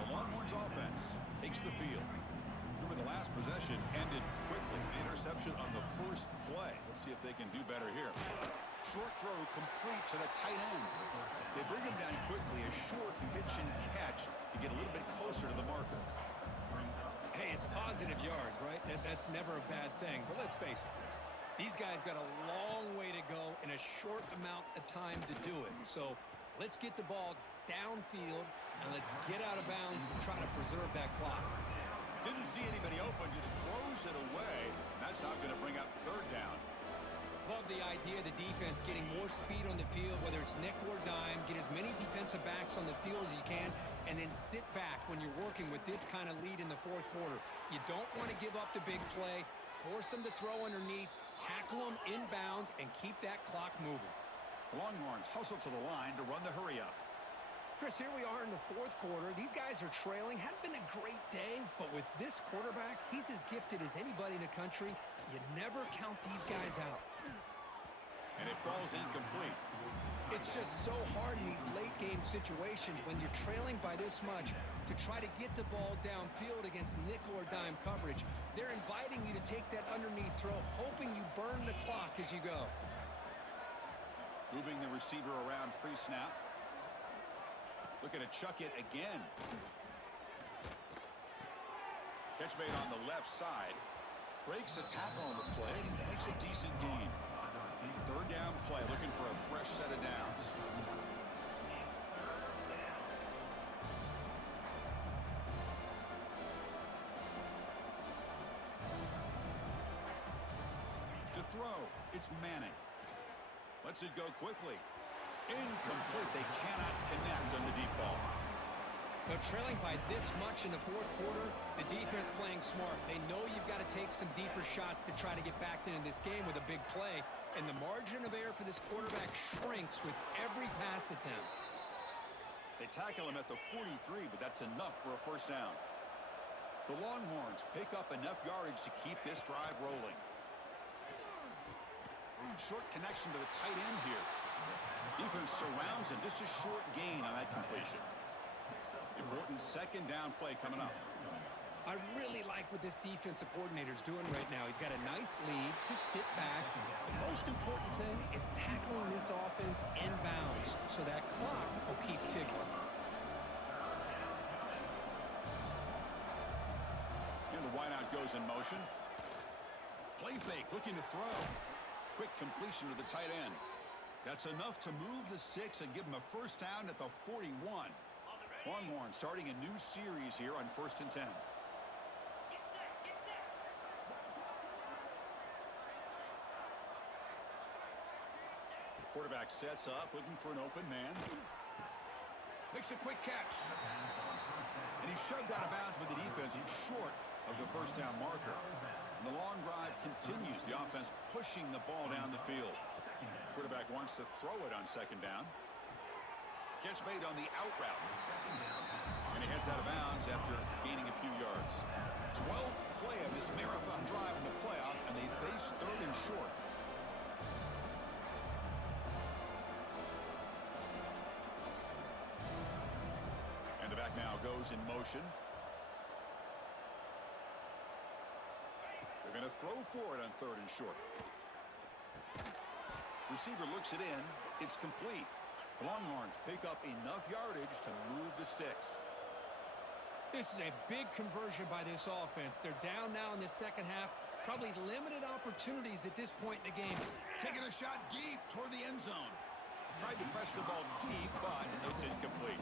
The Longhorns offense takes the field. Remember, the last possession ended quickly. An interception on the first play. Let's see if they can do better here. Short throw complete to the tight end. They bring him down quickly. A short pitch and catch to get a little bit closer to the marker. Hey, it's positive yards, right? That's never a bad thing. But let's face it, Chris. These guys got a long way to go in a short amount of time to do it. So let's get the ball downfield and let's get out of bounds to try to preserve that clock. Didn't see anybody open, just throws it away. That's not going to bring up third down. Love the idea of the defense getting more speed on the field, whether it's nickel or dime, get as many defensive backs on the field as you can, and then sit back when you're working with this kind of lead in the fourth quarter. You don't want to give up the big play, force them to throw underneath, tackle them inbounds, and keep that clock moving. Longhorns hustle to the line to run the hurry up. Chris, here we are in the fourth quarter. These guys are trailing. Hadn't been a great day, but with this quarterback, he's as gifted as anybody in the country. You never count these guys out. And it falls incomplete. It's just so hard in these late-game situations when you're trailing by this much to try to get the ball downfield against nickel or dime coverage. They're inviting you to take that underneath throw, hoping you burn the clock as you go. Moving the receiver around pre-snap. Looking to chuck it again. Catch made on the left side. Breaks a tackle on the play. Makes a decent gain. Third down play. Looking for a fresh set of downs. To throw. It's Manning. Lets it go quickly. Incomplete. They cannot connect on the deep ball. But trailing by this much in the fourth quarter, the defense playing smart. They know you've got to take some deeper shots to try to get back into this game with a big play. And the margin of error for this quarterback shrinks with every pass attempt. They tackle him at the 43, but that's enough for a first down. The Longhorns pick up enough yardage to keep this drive rolling. Short connection to the tight end here. Defense surrounds him. Just a short gain on that completion. Important second down play coming up. I really like what this defensive coordinator's doing right now. He's got a nice lead to sit back. The most important thing is tackling this offense inbounds so that clock will keep ticking. And the wideout goes in motion. Play fake, looking to throw. Quick completion to the tight end. That's enough to move the sticks and give them a first down at the 41. Longhorn starting a new series here on 1st and 10. Quarterback sets up, looking for an open man. Makes a quick catch. And he's shoved out of bounds by the defense and short of the first down marker. And the long drive continues. The offense pushing the ball down the field. Quarterback wants to throw it on second down. Catch made on the out route. And he heads out of bounds after gaining a few yards. 12th play of this marathon drive in the playoff, and they face third and short. And the back now goes in motion. They're going to throw for it on third and short. Receiver looks it in. It's complete. The Longhorns pick up enough yardage to move the sticks. This is a big conversion by this offense. They're down now in the second half. Probably limited opportunities at this point in the game. Taking a shot deep toward the end zone. Tried to press the ball deep, but it's incomplete.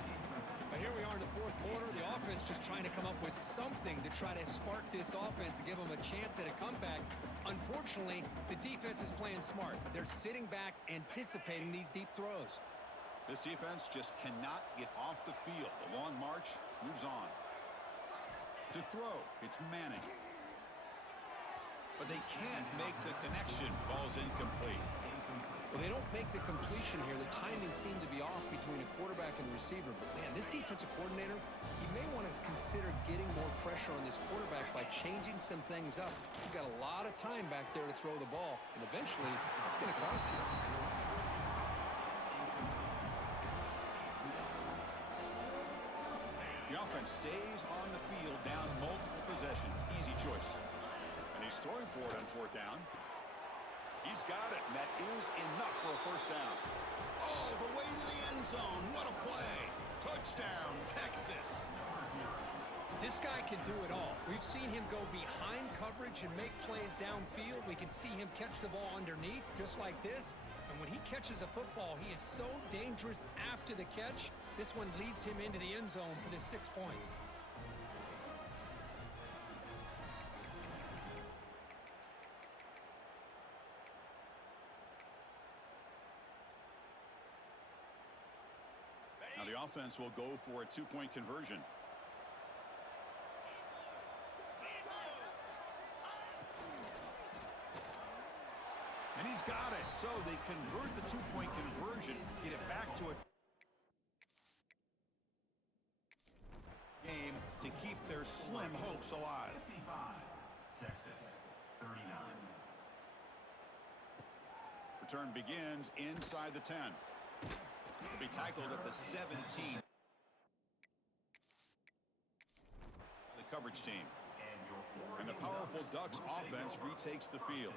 But here we are in the fourth quarter. The offense defense just trying to come up with something to try to spark this offense and give them a chance at a comeback. Unfortunately, the defense is playing smart. They're sitting back, anticipating these deep throws. This defense just cannot get off the field. The long march moves on. To throw, it's Manning. But they can't make the connection. Ball's incomplete. Well, they don't make the completion here. The timing seemed to be off between a quarterback and receiver. But, man, this defensive coordinator, he may want to consider getting more pressure on this quarterback by changing some things up. You've got a lot of time back there to throw the ball, and eventually it's going to cost you. The offense stays on the field down multiple possessions. Easy choice. And he's throwing for it on fourth down. He's got it, and that is enough for a first down. Oh, the way to the end zone. What a play. Touchdown, Texas. This guy can do it all. We've seen him go behind coverage and make plays downfield. We can see him catch the ball underneath, just like this. And when he catches a football, he is so dangerous after the catch. This one leads him into the end zone for the 6 points. Now the offense will go for a two-point conversion. And he's got it. So they convert the two-point conversion, get it back to a game to keep their slim hopes alive. 55, Texas, 39. Return begins inside the 10. He'll be tackled at the 17. The coverage team. And the powerful Ducks offense retakes the field.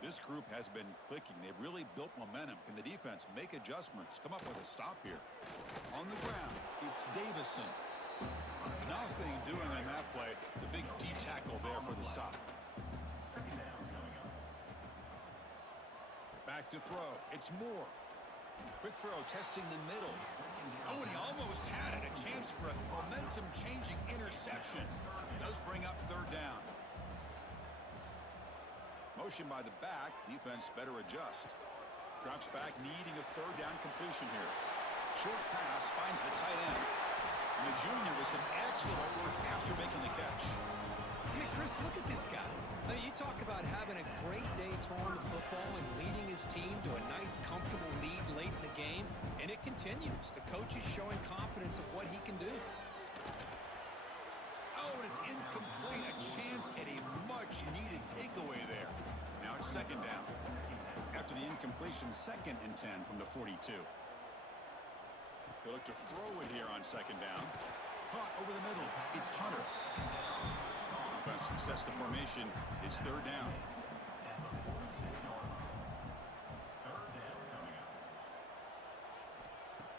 This group has been clicking. They've really built momentum. Can the defense make adjustments? Come up with a stop here. On the ground, it's Davison. Nothing doing on that play. The big D tackle there for the stop. Back to throw. It's Moore. Quick throw, testing the middle. Oh, and he almost had it. A chance for a momentum-changing interception. Does bring up third down. Motion by the back. Defense better adjust. Drops back, needing a third down completion here. Short pass, finds the tight end. And the junior with some excellent work after making the catch. I mean, Chris, look at this guy. I mean, you talk about having a great day throwing the football and leading his team to a nice, comfortable lead late in the game, and it continues. The coach is showing confidence of what he can do. Oh, and it's incomplete. A chance at a much-needed takeaway there. Now it's second down. After the incompletion, 2nd and 10 from the 42. He'll look to throw it here on second down. Caught over the middle. It's Hunter. Offense sets the formation. It's third down.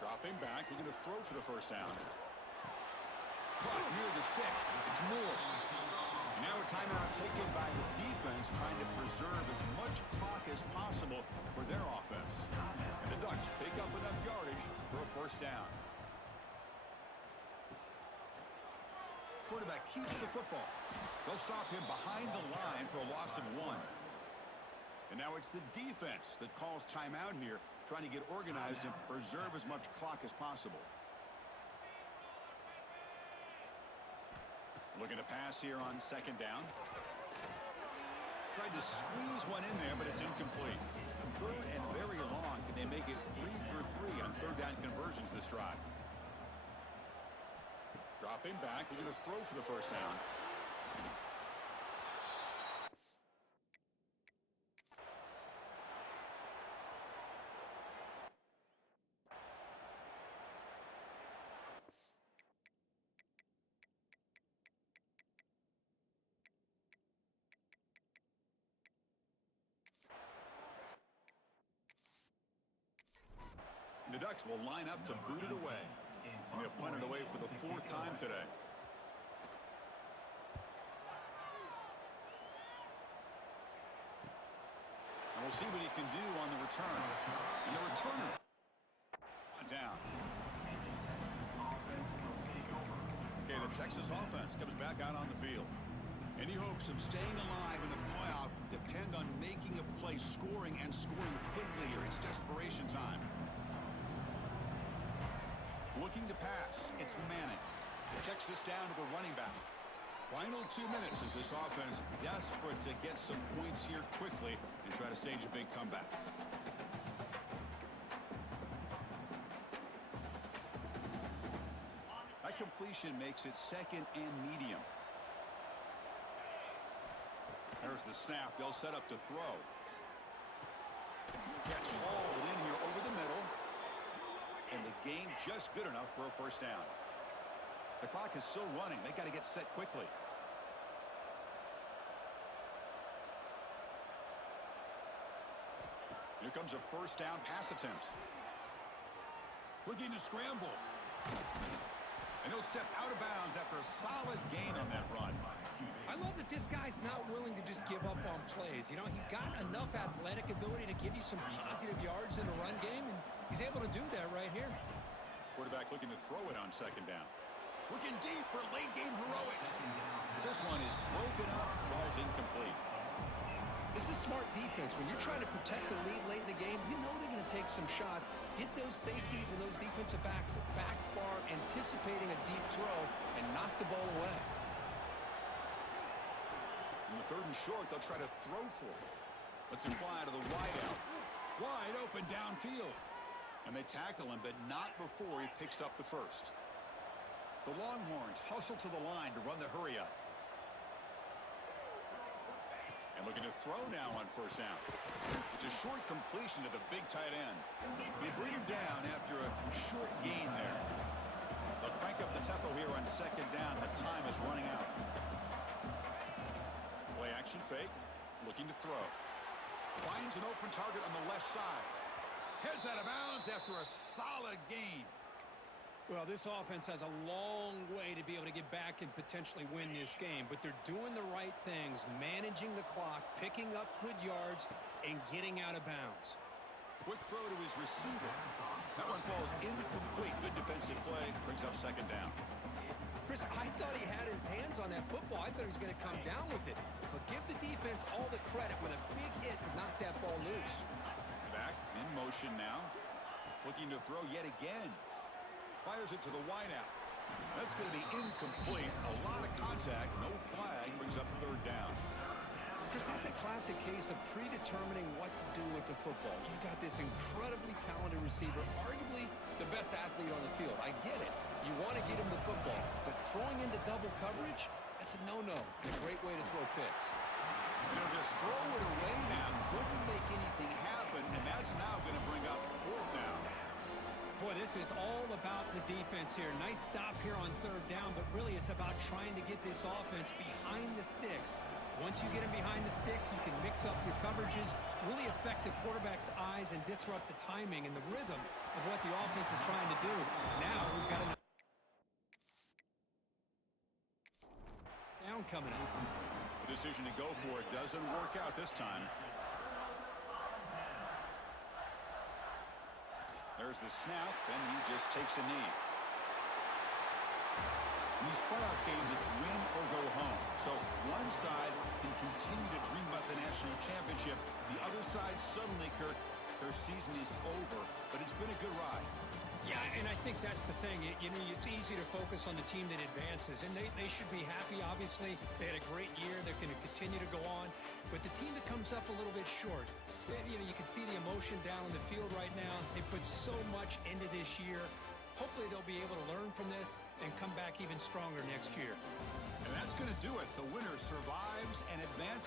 Dropping back. Looking to throw for the first down. Caught near the sticks. It's Moore. And now a timeout taken by the defense, trying to preserve as much clock as possible for their offense. And the Ducks pick up enough yardage for a first down. Quarterback keeps the football. They'll stop him behind the line for a loss of 1. And now it's the defense that calls timeout here, trying to get organized and preserve as much clock as possible. Looking to pass here on second down. Tried to squeeze one in there, but it's incomplete. Third and very long. Can they make it 3 for 3 on third down conversions this drive? Dropping back, looking to throw for the first down. And the Ducks will line up to boot it away. And he'll punt it away for the 4th time today. And we'll see what he can do on the return. And the returner down. Okay, the Texas offense comes back out on the field. Any hopes of staying alive in the playoff depend on making a play, scoring, and scoring quickly here. It's desperation time. Looking to pass. It's Manning. Checks this down to the running back. Final 2 minutes as this offense desperate to get some points here quickly and try to stage a big comeback. That completion makes it 2nd and medium. There's the snap. They'll set up to throw. Catch hauled in here over the middle. And the gain just good enough for a first down. The clock is still running. They got to get set quickly. Here comes a first down pass attempt. Looking to scramble. And he'll step out of bounds after a solid gain on that run. I love that this guy's not willing to just give up on plays. You know, he's got enough athletic ability to give you some positive yards in the run game, and he's able to do that right here. Quarterback looking to throw it on 2nd down. Looking deep for late game heroics. This one is broken up, falls incomplete. This is smart defense. When you're trying to protect the lead late in the game, you know they're going to take some shots, get those safeties and those defensive backs back far, anticipating a deep throw, and knock the ball away. In the 3rd and short, they'll try to throw for it. Lets him fly to the wideout. Wide open downfield. And they tackle him, but not before he picks up the first. The Longhorns hustle to the line to run the hurry up. And looking to throw now on first down. It's a short completion to the big tight end. They bring him down after a short gain there. They'll crank up the tempo here on 2nd down. The time is running out. Play action fake. Looking to throw. Finds an open target on the left side. Heads out of bounds after a solid gain. Well, this offense has a long way to be able to get back and potentially win this game, but they're doing the right things, managing the clock, picking up good yards, and getting out of bounds. Quick throw to his receiver. That one falls incomplete. Good defensive play. Brings up 2nd down. Chris, I thought he had his hands on that football. I thought he was going to come down with it. But give the defense all the credit with a big hit to knock that ball loose. Back in motion now. Looking to throw yet again. Fires it to the wideout. That's going to be incomplete. A lot of contact. No flag. Brings up 3rd down. Chris, that's a classic case of predetermining what to do with the football. You've got this incredibly talented receiver, arguably the best athlete on the field. I get it. You want to get him the football. But throwing into double coverage, that's a no-no and a great way to throw picks. They'll just throw it away now. Couldn't make anything happen, and that's now going to bring up 4th down. Boy, this is all about the defense here. Nice stop here on 3rd down, but really it's about trying to get this offense behind the sticks. Once you get them behind the sticks, you can mix up your coverages, really affect the quarterback's eyes and disrupt the timing and the rhythm of what the offense is trying to do. Now we've got an down coming up. The decision to go for it doesn't work out this time. There's the snap, and he just takes a knee. In these playoff games, it's win or go home. So one side can continue to dream about the national championship. The other side suddenly, Kirk, their season is over. But it's been a good ride. Yeah, and I think that's the thing. You know, it's easy to focus on the team that advances, and they should be happy, obviously. They had a great year. They're going to continue to go on. But the team that comes up a little bit short, you know, you can see the emotion down on the field right now. They put so much into this year. Hopefully they'll be able to learn from this and come back even stronger next year. And that's going to do it. The winner survives and advances.